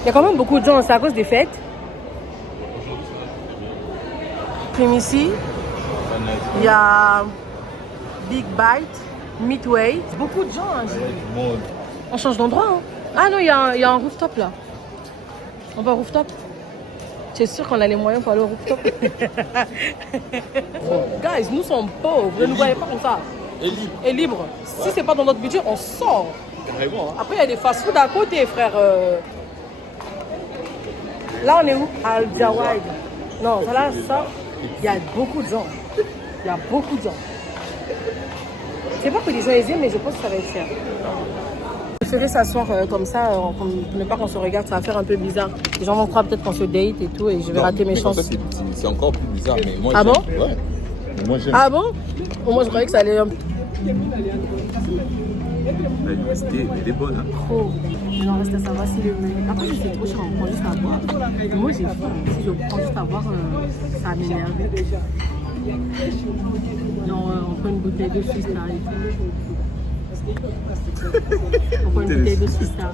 Il y a quand même beaucoup de gens, c'est à cause des fêtes. Puis ici, il y a Big Bite, Midway. Beaucoup de gens. Hein, on change d'endroit. Hein. Ah non, il y a un rooftop là. On va au rooftop. Tu es sûr qu'on a les moyens pour aller au rooftop? Guys, nous sommes pauvres. Ne nous voyez pas comme ça. Et libre. Si c'est pas dans notre budget, on sort. Carrément. Hein. Après, il y a des fast-food à côté, frère. Là, on est où? À Al Jawad. Non, voilà, ça, il y a beaucoup de gens. Il y a beaucoup de gens. Je sais pas que les gens aiment, mais je pense que ça va être cher. Je préférais s'asseoir comme ça, pour ne pas qu'on se regarde, ça va faire un peu bizarre. Les gens vont croire peut-être qu'on se date et tout, et je vais rater mes chances. C'est encore plus bizarre. Mais moi, Ah bon? Ouais. Mais moi j'aime. Ah bon? Moi, je croyais que ça allait un peu La université, elle est bonne. Hein. trop. Mais non, reste à savoir si le menu. Après, si c'est trop cher, on prend juste à boire. Mais moi, j'ai faim. Si je prends juste à boire, ça va m'énerver. Non, on prend une bouteille de Suisse là et tout. On prend une bouteille de Suisse là.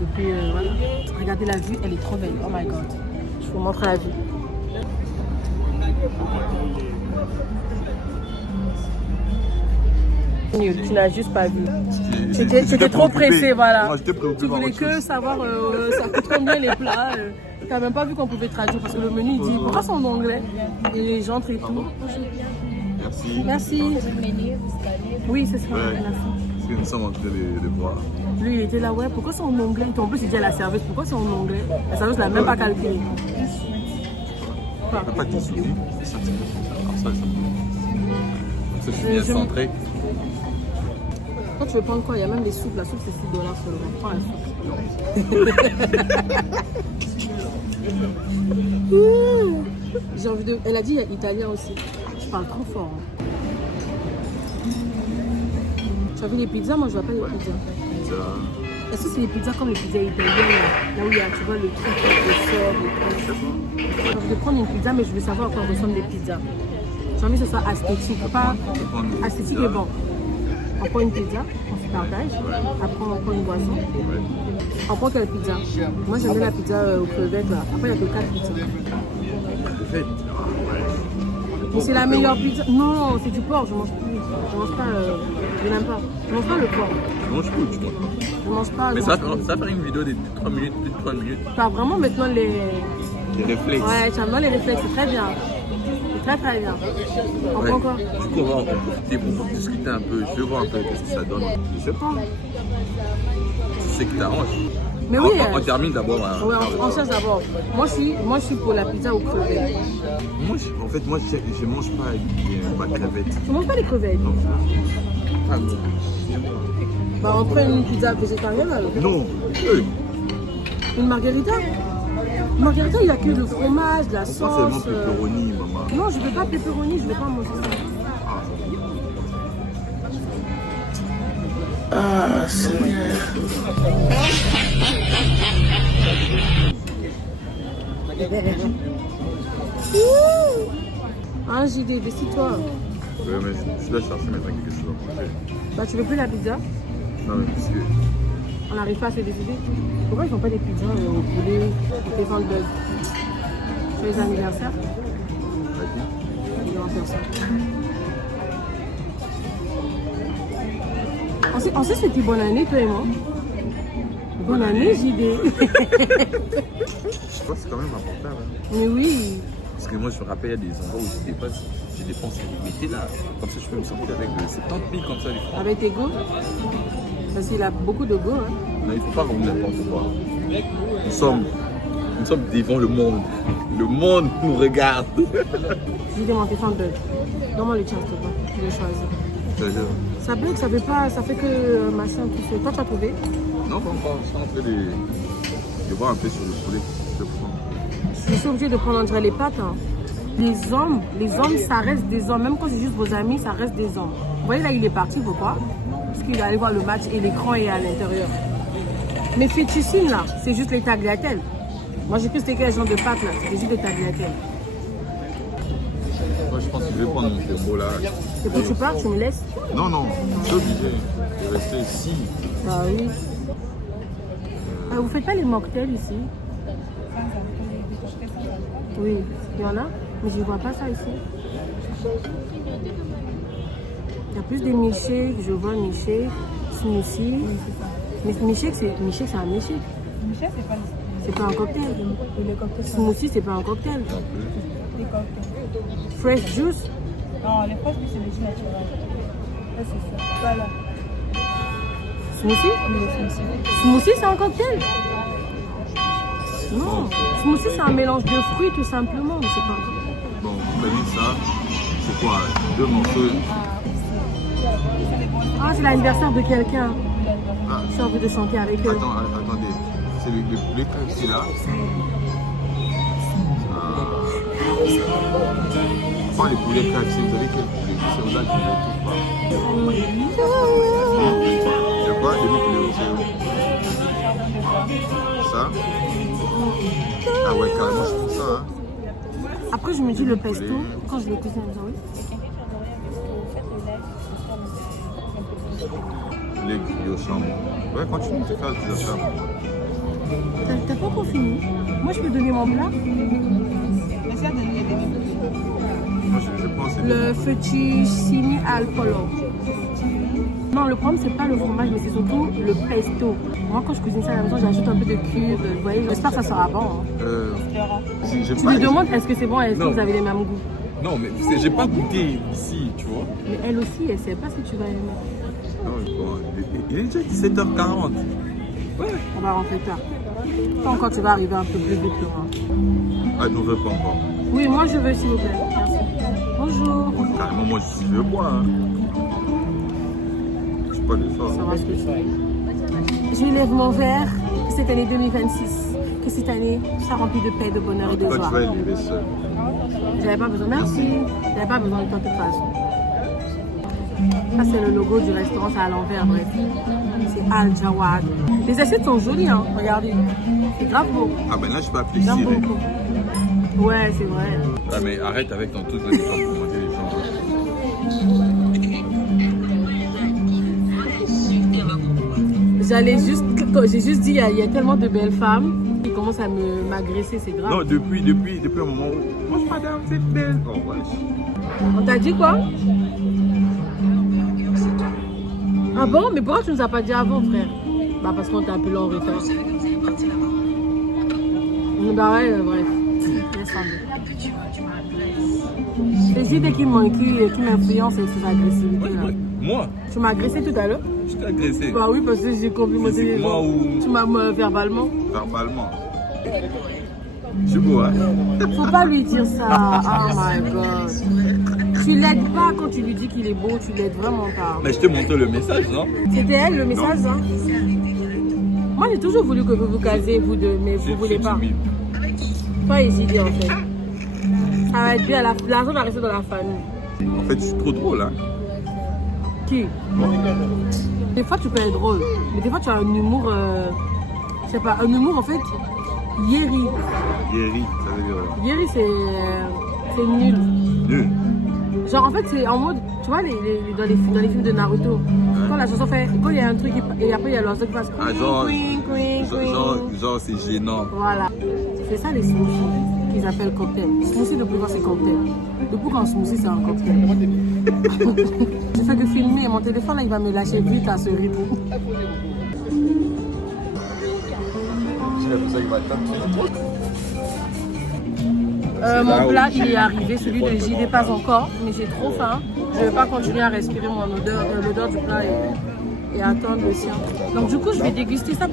Et puis voilà. Regardez la vue, elle est trop belle. Oh my god. Je vous montre la vue. Tu n'as juste pas vu. J'étais trop pressé, voilà. Moi, j'étais préoccupé Tu par voulais autre que chose. savoir ça coûte combien les plats. Tu n'as même pas vu qu'on pouvait traduire parce que le menu il dit pourquoi c'est en anglais et les entrent et tout. Merci. Merci. Oui, c'est ça. Ouais. Merci. Parce que nous sommes en train de voir. Lui, il était là, ouais, pourquoi c'est en anglais? En plus, il dit à la serveuse, pourquoi c'est en anglais? La serveuse ne l'a même pas calculé. On ne peut pas te soucier. Ça, c'est comme ça. Comme ça, je suis bien centré. Quand tu veux prendre quoi? Il y a même des soupes. La soupe, c'est $6 seulement. Prends la soupe. J'ai envie de... Elle a dit il y a italien aussi. Tu parles trop fort. Hein. Tu as vu les pizzas? Moi, je vois pas les pizzas. Pizza. Est-ce que c'est les pizzas comme les pizzas italiennes? Là où il y a, tu vois, le truc, le sort, le truc. J'ai envie de prendre une pizza, mais je veux savoir à quoi ressemblent les pizzas. J'ai envie que ce soit esthétique, pas esthétique et bon. On prend une pizza, on se partage. Après, on prend une boisson. On prend quelle pizza? Moi, j'aime bien la pizza aux crevettes. Là. Après, il n'y a que 4 pizzas. Mais c'est la meilleure pizza. Non, c'est du porc, je mange plus. Je mange pas, je n'aime pas. Je mange pas le porc. Tu manges quoi? Tu manges pas? Je mange pas. Mais ça va faire une vidéo de 3 minutes, plus de 3 minutes. Tu as vraiment maintenant les... Les réflexes. Ouais, tu as vraiment les réflexes, c'est très bien. C'est très très bien. On prend quoi? Du coup, on va en profiter pour discuter un peu. Je veux voir un peu ce que ça donne. Je sais pas. C'est que t'arranges. Mais oui. On termine d'abord. Ouais, on cherche d'abord. Moi, je suis pour la pizza aux crevettes. Moi, je mange pas de crevettes. Tu manges pas les crevettes? Non. Ah, Bah, on prend une pizza végétarienne alors. non. Une margarita? Une margarita, il n'y a que le fromage, de la On sauce. pense seulement pepperoni, maman. Non, je veux pas pepperoni, je veux pas manger ça. Ah, Seigneur. Ah, JD, décide-toi. Ouais, mais je dois chercher maintenant quelque chose à manger. Bah, tu veux plus la pizza? Non, mais parce que. On n'arrive pas à se décider. Pourquoi ils font pas des pizzas au poulet, au pécan de bœuf? Sur les anniversaires, ils vont faire ça. On sait c'était bonne année, toi et moi. Bonne année, JD. Je pense que c'est quand même important. Hein. Mais oui. Parce que moi, je me rappelle, il y a des endroits où je dépense limité là. Comme ça, je peux me sortir avec 70 000 comme ça, les francs. Avec tes go. Parce qu'il a beaucoup de go. Hein. Non, il ne faut pas rendre n'importe quoi. Nous sommes devant le monde. Le monde nous regarde. JD, mon téléphone bug. Donne-moi le tien, s'il te plaît. Je vais choisir. Ça bug, ça fait pas, ça fait que machin tout fait. Toi, tu as trouvé? Non, pas encore. Je suis en train de voir un peu sur le poulet. Je suis obligée de prendre, on dirait, les pâtes. Hein. Les hommes, ça reste des hommes. Même quand c'est juste vos amis, ça reste des hommes. Vous voyez, là, il est parti, pourquoi? Parce qu'il est allé voir le match et l'écran est à l'intérieur. Mais fettuccine, là, c'est juste les tagliatelles. Moi, j'ai cru que c'était quel genre de pâtes, là. C'était juste des tagliatelles. Moi, je pense que je vais prendre mon combo, là. C'est pour que tu pars, tu me laisses? Non, non, je suis obligé de rester ici. Ah oui. Vous faites pas les mocktails ici? Oui, il y en a, mais je ne vois pas ça ici. Il y a plus des milkshakes, je vois milkshake, smoothie. Mais milkshake, c'est un milkshake. Michel, C'est pas un cocktail. le cocktail. Smoothie, c'est pas un cocktail. Des cocktails. Fresh juice, Non, les fraises, c'est le jus naturel. Ça, c'est ça. Voilà. smoothie? Smoothie, c'est un cocktail? Non, smoothie, c'est un mélange de fruits tout simplement, mais c'est pas un cocktail. Bon, vous avez ça, c'est quoi? 2 morceaux. Ah, c'est l'anniversaire de quelqu'un. Ah, J'ai envie de chanter avec eux. attendez. C'est le poulet qui est là. Enfin, les poulets KFC, vous avez quel poulet? C'est là que je ne retrouve pas. C'est quoi? Demi-poulet, c'est ça? Ah ouais, carrément, je trouve ça. Hein. Après, je me dis le pesto, quand je l'ai cuisiné, je me dis oui. Les grillés au charbon. Ouais, continue de faire des affaires. T'as pas encore fini? Moi, je peux donner mon plat. Mais ça, donne les demi. Moi, je pense que c'est Le fettuccine al pollo. Non, le problème, c'est pas le fromage, mais c'est surtout le pesto. Moi, quand je cuisine ça à la maison, j'ajoute un peu de cubes. Vous voyez, j'espère que ça sera bon. Hein. Tu lui demandes est-ce que c'est bon, est-ce que vous avez les mêmes goûts? Non, mais j'ai pas goûté ici, tu vois. Mais elle aussi, elle sait pas si tu vas aimer. Non, bon, il est déjà 17h40. Ouais. On va rentrer tard. Toi encore, tu vas arriver un peu plus vite que moi. Ah, nous, on veut pas encore. Oui, moi, je veux, s'il vous plaît. Merci. Bonjour. Bon, carrément, moi, je veux boire. Hein. Je suis pas de ça. Ça va ce que tu veux. Je lève mon verre que cette année 2026, que cette année soit remplie de paix, de bonheur et de Toi, joie. tu vas élever seul. J'avais pas besoin, merci. J'avais pas besoin de toi de toute façon. Ça, c'est le logo du restaurant, c'est à l'envers, bref. C'est Al Jawad. Les assiettes sont jolies, hein. Regardez. C'est grave beau. Ah, ben là, je peux appeler J'aime Siri. beaucoup. Ouais, c'est vrai. Ah, mais arrête avec ton truc là, les gens pour manger les gens. J'ai juste dit, il y a tellement de belles femmes qui commencent à m'agresser, c'est grave. Non, depuis un moment où. Moi, madame, c'est belle. Oh, wesh. On t'a dit quoi? Ah bon? Mais pourquoi tu nous as pas dit avant, frère? Bah parce qu'on t'a appelé en retard. Bah ouais, bref. Laisse tomber. C'est juste dès qui m'influence et ses agressivités là. Moi, Tu m'as agressé tout à l'heure? je t'ai agressé. Bah oui, parce que j'ai complimenté les Physiquement gens. ou- Tu m'as verbalement. Verbalement. Je suis beau, hein? Faut pas lui dire ça. Oh my god. Tu l'aides pas quand tu lui dis qu'il est beau, tu l'aides vraiment pas. Mais je t'ai montré le message, non? C'était elle le message, hein? Moi j'ai toujours voulu que vous vous casiez, vous deux, mais vous voulez pas. Toi et Zidi en fait. Ça va être bien, l'argent va rester dans la famille. En fait, je suis trop drôle, hein? Qui? Des fois tu peux être drôle, mais des fois tu as un humour, je sais pas, un humour en fait, yéri. Yéri, ça veut dire. Yéri c'est nul. Nul. Genre en fait c'est en mode, tu vois dans les films de Naruto, quand la chanson fait, quand il y a un truc et après il y a l'oiseau qui passe. Ah, genre, Queen. genre c'est gênant. Voilà. C'est ça les smoothies qu'ils appellent cocktail. Smoothie depuis quand c'est cocktail. Depuis quand smoothie c'est un cocktail. J'essaie de filmer, mon téléphone là il va me lâcher vite à ce rythme. il a besoin, il va attendre. Mon plat il est arrivé, celui de JD pas encore, mais j'ai trop faim. Je ne vais pas continuer à respirer mon odeur, l'odeur du plat et attendre le sien. Donc du coup je vais déguster ça.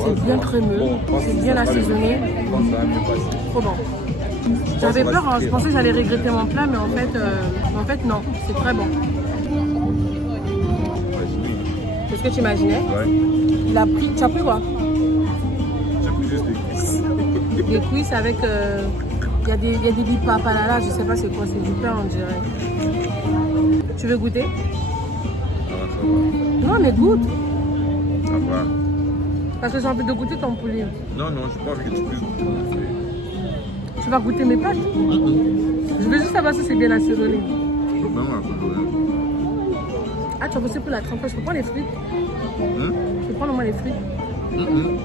C'est bien crémeux, c'est bien assaisonné. Trop bon. J'avais peur, hein, je pensais que j'allais regretter mon plat, mais en fait non, c'est très bon. C'est ce que tu imaginais? Ouais. Il a pris, tu as pris quoi? J'ai pris juste des cuisses. Des cuisses avec, il y a des bipapalala, je sais pas c'est quoi, c'est du pain on dirait. Tu veux goûter? Ça va. Non mais goûte. Ça va. Parce que j'ai envie de goûter ton poulet. Non, j'ai pas envie que tu puisses goûter. Tu vas goûter mes pâtes? Je veux juste savoir si c'est bien assaisonné. Ah, tu as bossé pour la trempe, je peux prendre les frites? Je peux prendre au moins les frites?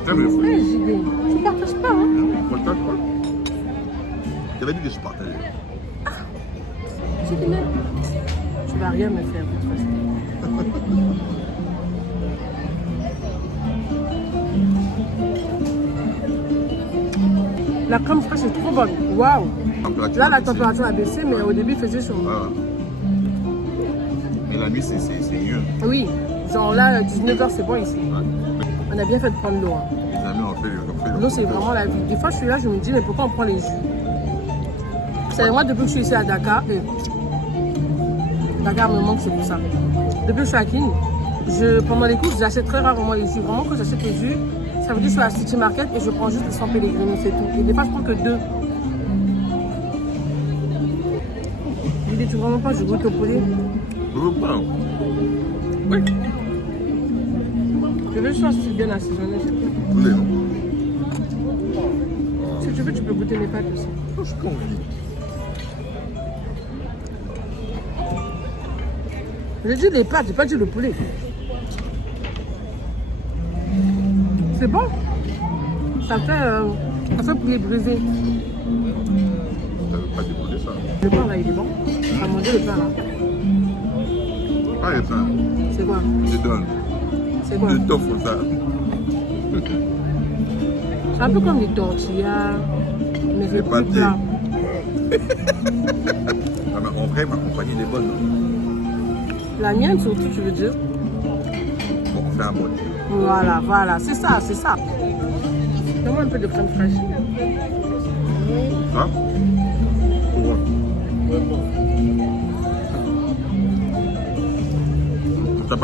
T'aimes les fruits? Ouais, JD. Tu partages pas, hein? Je partage pas. T'avais dit que je partageais. JD même. Tu vas rien me faire de toute façon. La crème fraîche est trop bonne. Waouh! Là, la température a baissé, mais au début, il faisait chaud. Voilà. Et la nuit, c'est mieux. Oui, genre là, 19h, c'est bon ici. Ouais. On a bien fait de prendre l'eau. Hein. Les amis, on fait L'eau, c'est vraiment la vie. Des fois, je suis là, je me dis, mais pourquoi on prend les jus? C'est moi, depuis que je suis ici à Dakar, Dakar me manque, c'est pour ça. Depuis que je suis à King, pendant les courses, j'achète très rarement les jus. Vraiment, quand j'achète les jus, ça veut dire que je suis à City Market et je prends juste les 100 Pellegrino, c'est tout. Et des fois, je prends que 2. Je dis, tu vraiment pas, je goûte au poulet. Je veux pas. Oui. Je veux juste que c'est bien assaisonné, c'est tout. Poulet, non? Si tu veux, tu peux goûter mes pâtes aussi. Je suis pas envie. J'ai dit les pâtes, j'ai pas dit le poulet. C'est bon. Ça fait poulet brisé. Ça veut pas décoller ça. Le pain là, il est bon. On va manger le pain là. Pas les pains. C'est quoi? Je donne. C'est quoi? Je t'offre ça. C'est un peu comme les tortillas, mais c'est plus pâtés. plat. Ah, mais en vrai, ma compagnie est bonne. La mienne surtout, tu veux dire? Bon, on fait un bon. Voilà, c'est ça. Donne-moi un peu de crème fraîche. Ça? Ouais. Faut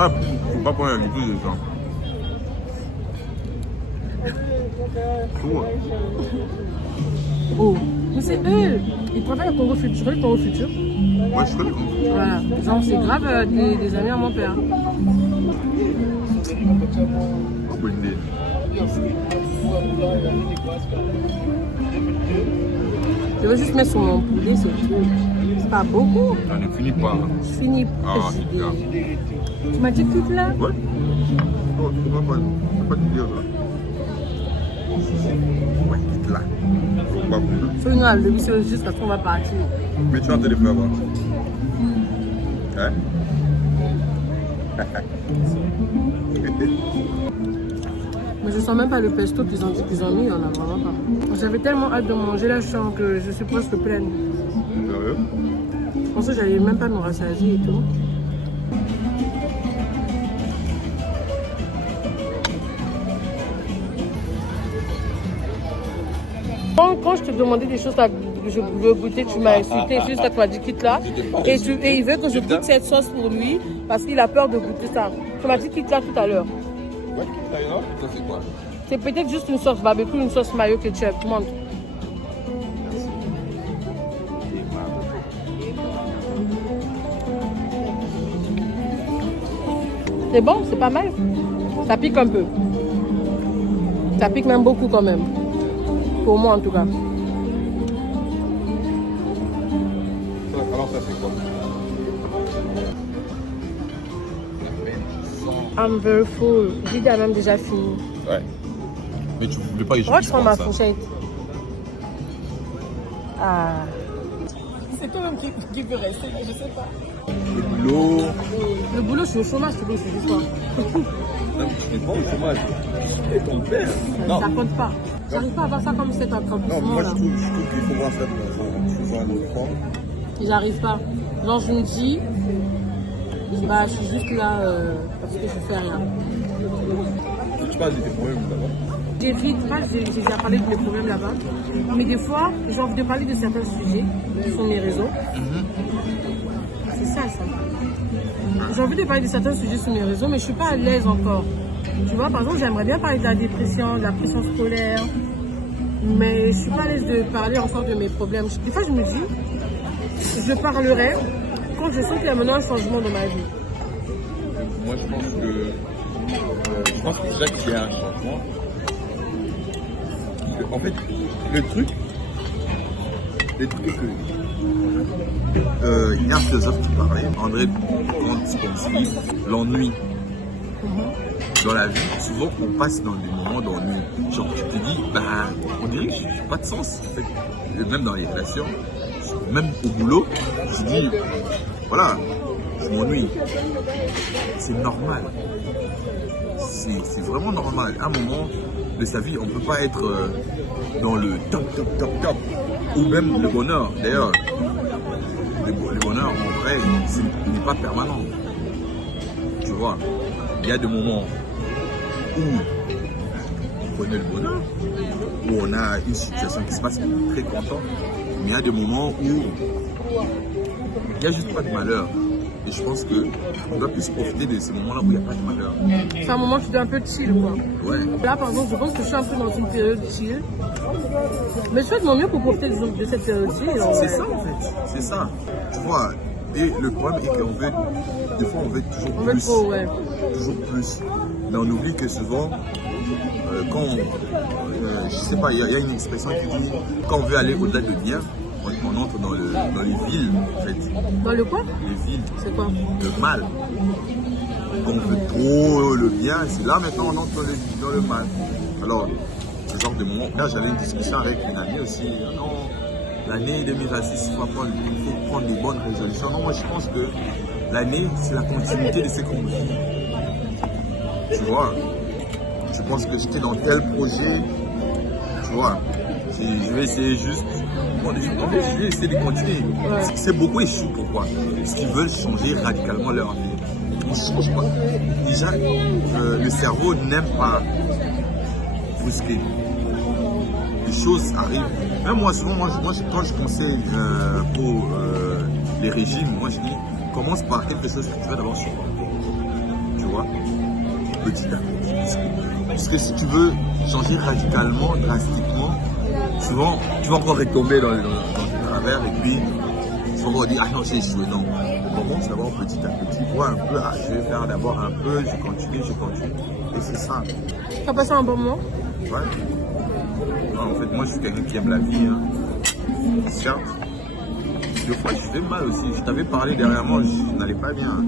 pas prendre la liquide de ça. Oh, mais c'est eux. Ils préfèrent le Congo futur. Tu connais le Congo futur? Ouais, je connais. Voilà, genre c'est grave des amis à mon père. Oh, bonne idée. Je veux juste mettre sur mon poulet, c'est tout. C'est pas beaucoup. Ça ne finit pas. Je finis pas. Ah, c'est bien. Tu m'as dit que tu là? Ouais. Oh, tu vas pas te dire ça. Ouais, quitte là. Faut pas bouger. Faut une heure, le but c'est juste parce qu'on va partir. Mais tu es en train de faire quoi? Hein? Mais je sens même pas le pesto qu'ils ont dit qu'ils ont mis, il y en a vraiment pas. J'avais tellement hâte de manger là, je sens que je suis presque pleine. Sérieux? Je pensais que j'allais même pas me rassasier et tout. Quand je te demandais des choses que je veux goûter, tu m'as insulté, juste que tu m'as dit quitte là. Et il veut que je goûte cette sauce pour lui parce qu'il a peur de goûter ça. Tu m'as dit quitte là tout à l'heure. Ouais, d'ailleurs, ça c'est quoi? C'est peut-être juste une sauce barbecue, une sauce mayo ketchup. Montre. C'est bon, c'est pas mal. Ça pique un peu. Ça pique même beaucoup quand même. Pour moi en tout cas. Alors ça c'est quoi? I'm very full. L'idée a même déjà fini. Ouais. Mais tu voulais pas y Moi, je prends ma fourchette. Ah. c'est toi-même qui veut rester, je sais pas. Le boulot. Le boulot, je suis au chômage, c'est juste quoi. Non, mais tu n'es pas au chômage. Et ton père. Non. Ça compte pas. J'arrive pas à voir ça comme cet Non, accomplissement moi là. je trouve qu'il faut voir ça sous un autre forme. J'arrive pas. Genre, je me dis, bah, je suis juste là parce que je fais rien. Tu parles de tes problèmes d'abord. J'évite pas, j'ai déjà parlé de mes problèmes là-bas. Mais des fois, j'ai envie de parler de certains sujets sur mes réseaux. C'est ça. J'ai envie de parler de certains sujets sur mes réseaux, mais je suis pas à l'aise encore. Tu vois, par exemple, j'aimerais bien parler de la dépression, de la pression scolaire. Mais je suis pas à l'aise de parler encore de mes problèmes. Des fois, je me dis, je parlerai quand je sens qu'il y a maintenant un changement dans ma vie. Moi je pense que déjà qu'il y a un changement. En fait, le truc est que il y a un philosophe qui parlait, André Komsky, l'ennui. Dans la vie, souvent on passe dans des moments d'ennui. Genre tu te dis, bah on dirait que je n'ai pas de sens. En fait. Et même dans les relations, même au boulot, je dis, voilà, je m'ennuie. C'est normal. C'est vraiment normal. À un moment de sa vie, on ne peut pas être dans le top. Ou même le bonheur. D'ailleurs, le bonheur, en vrai, il n'est pas permanent. Tu vois, il y a des moments où on connaît le bonheur, où on a une situation qui se passe très content, mais il y a des moments où il n'y a juste pas de malheur. Et je pense qu'on doit plus profiter de ces moments-là où il n'y a pas de malheur. C'est un moment où tu dois un peu chill, quoi. Ouais. Là, par exemple, je pense que je suis un peu dans une période chill. Mais je fais de mon mieux pour profiter de cette période chill. C'est ça, en fait. C'est ça. Tu vois, et le problème est qu'on veut, des fois, on veut toujours On plus. veut trop, ouais. Toujours plus. Mais on oublie que souvent, quand je sais pas, il y a une expression qui dit quand on veut aller au-delà de bien, on entre dans les villes, en fait. Dans le quoi? Les villes, C'est quoi? le mal. Quand on veut trop le bien, c'est là maintenant on entre dans le mal. Alors, ce genre de moment, là j'avais une discussion avec une amie aussi. Non, l'année 2026, il faut prendre des bonnes résolutions. Non, moi je pense que l'année, c'est la continuité de ce qu'on vit. Tu vois, je pense que j'étais dans tel projet, tu vois, je vais essayer juste, je vais essayer de continuer. Ouais. C'est beaucoup échouent, pourquoi? Parce qu'ils veulent changer radicalement leur vie. On ne change pas. Déjà, le cerveau n'aime pas brusquer. Les choses arrivent. Même moi, souvent, quand je conseille pour les régimes, moi je dis, commence par quelque chose que tu vas d'abord supporter. Tu vois, petit à petit. Parce que si tu veux changer radicalement, drastiquement, souvent, tu vas encore retomber dans le travers et puis tu vas encore dire, ah non, j'ai échoué. Non, on commence d'abord petit à petit. Vois un peu, ah, je vais faire d'abord un peu, je continue. Et c'est ça. Tu as passé un bon moment? Ouais. Non, en fait, moi, je suis quelqu'un qui aime la vie. Hein. Certes, des fois, je fais mal aussi. Je t'avais parlé dernièrement, je n'allais pas bien.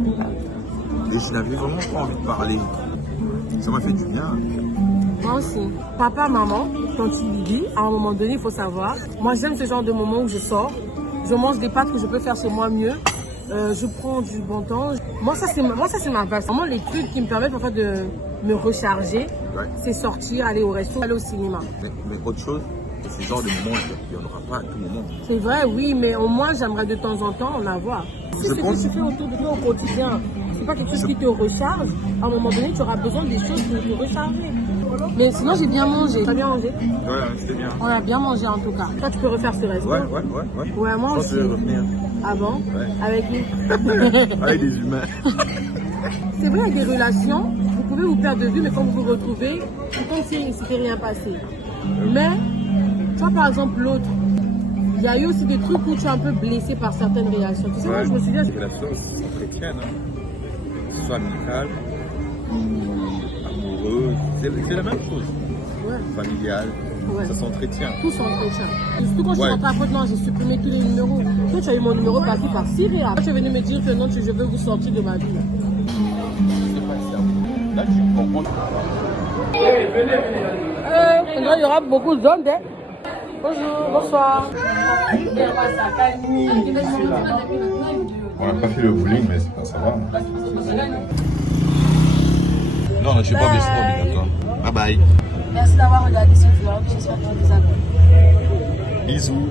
Et je n'avais vraiment pas envie de parler. Ça m'a fait du bien. Moi aussi. Papa, maman, quand il dit, à un moment donné, il faut savoir. Moi, j'aime ce genre de moment où je sors. Je mange des pâtes que je peux faire chez moi mieux. Je prends du bon temps. Moi, ça, c'est ma base. Vraiment, les trucs qui me permettent parfois de me recharger, Ouais. c'est sortir, aller au resto, aller au cinéma. Mais autre chose, ce genre de moments, il n'y en aura pas à tout moment. C'est vrai, oui, mais au moins, j'aimerais de temps en temps en avoir. Si Je ce pense- que tu fais autour de toi au quotidien, c'est pas quelque chose qui te recharge, à un moment donné, tu auras besoin des choses pour te recharger. Mais sinon, j'ai bien mangé. T'as bien mangé? Ouais, c'était bien. On a bien mangé en tout cas. Toi, tu peux refaire ce resto? Ouais. Ouais, moi Je pense aussi. que je vais revenir. Ah bon? Ouais. Avec qui? Avec des humains. C'est vrai, avec des relations, vous pouvez vous perdre de vue, mais quand vous vous retrouvez, c'est comme si il ne s'était rien passé. Mais, tu vois, par exemple, l'autre, il y a eu aussi des trucs où tu es un peu blessé par certaines réactions. Tu sais, moi, je me souviens... Les relations sont chrétiennes, que ce soit amicales ou amoureuses, c'est la même chose. Ouais. Familiales, Ouais. ça s'entretient. Tous sont chrétiens. Surtout quand je suis Ouais. rentrée à Pointe-Noire, j'ai supprimé tous les numéros. Toi, tu as eu mon numéro passé par Syria. Toi, tu es venu me dire que non, je veux vous sortir de ma vie. C'est pas ça. Là, tu comprends. Maintenant, il y aura beaucoup de zones. Bonjour, bonsoir. On n'a pas fait le bowling, mais ça va. Non, je suis pas obligé, c'est obligatoire. Bye bye. Merci d'avoir regardé ce vlog. J'espère que vous avez. Bisous.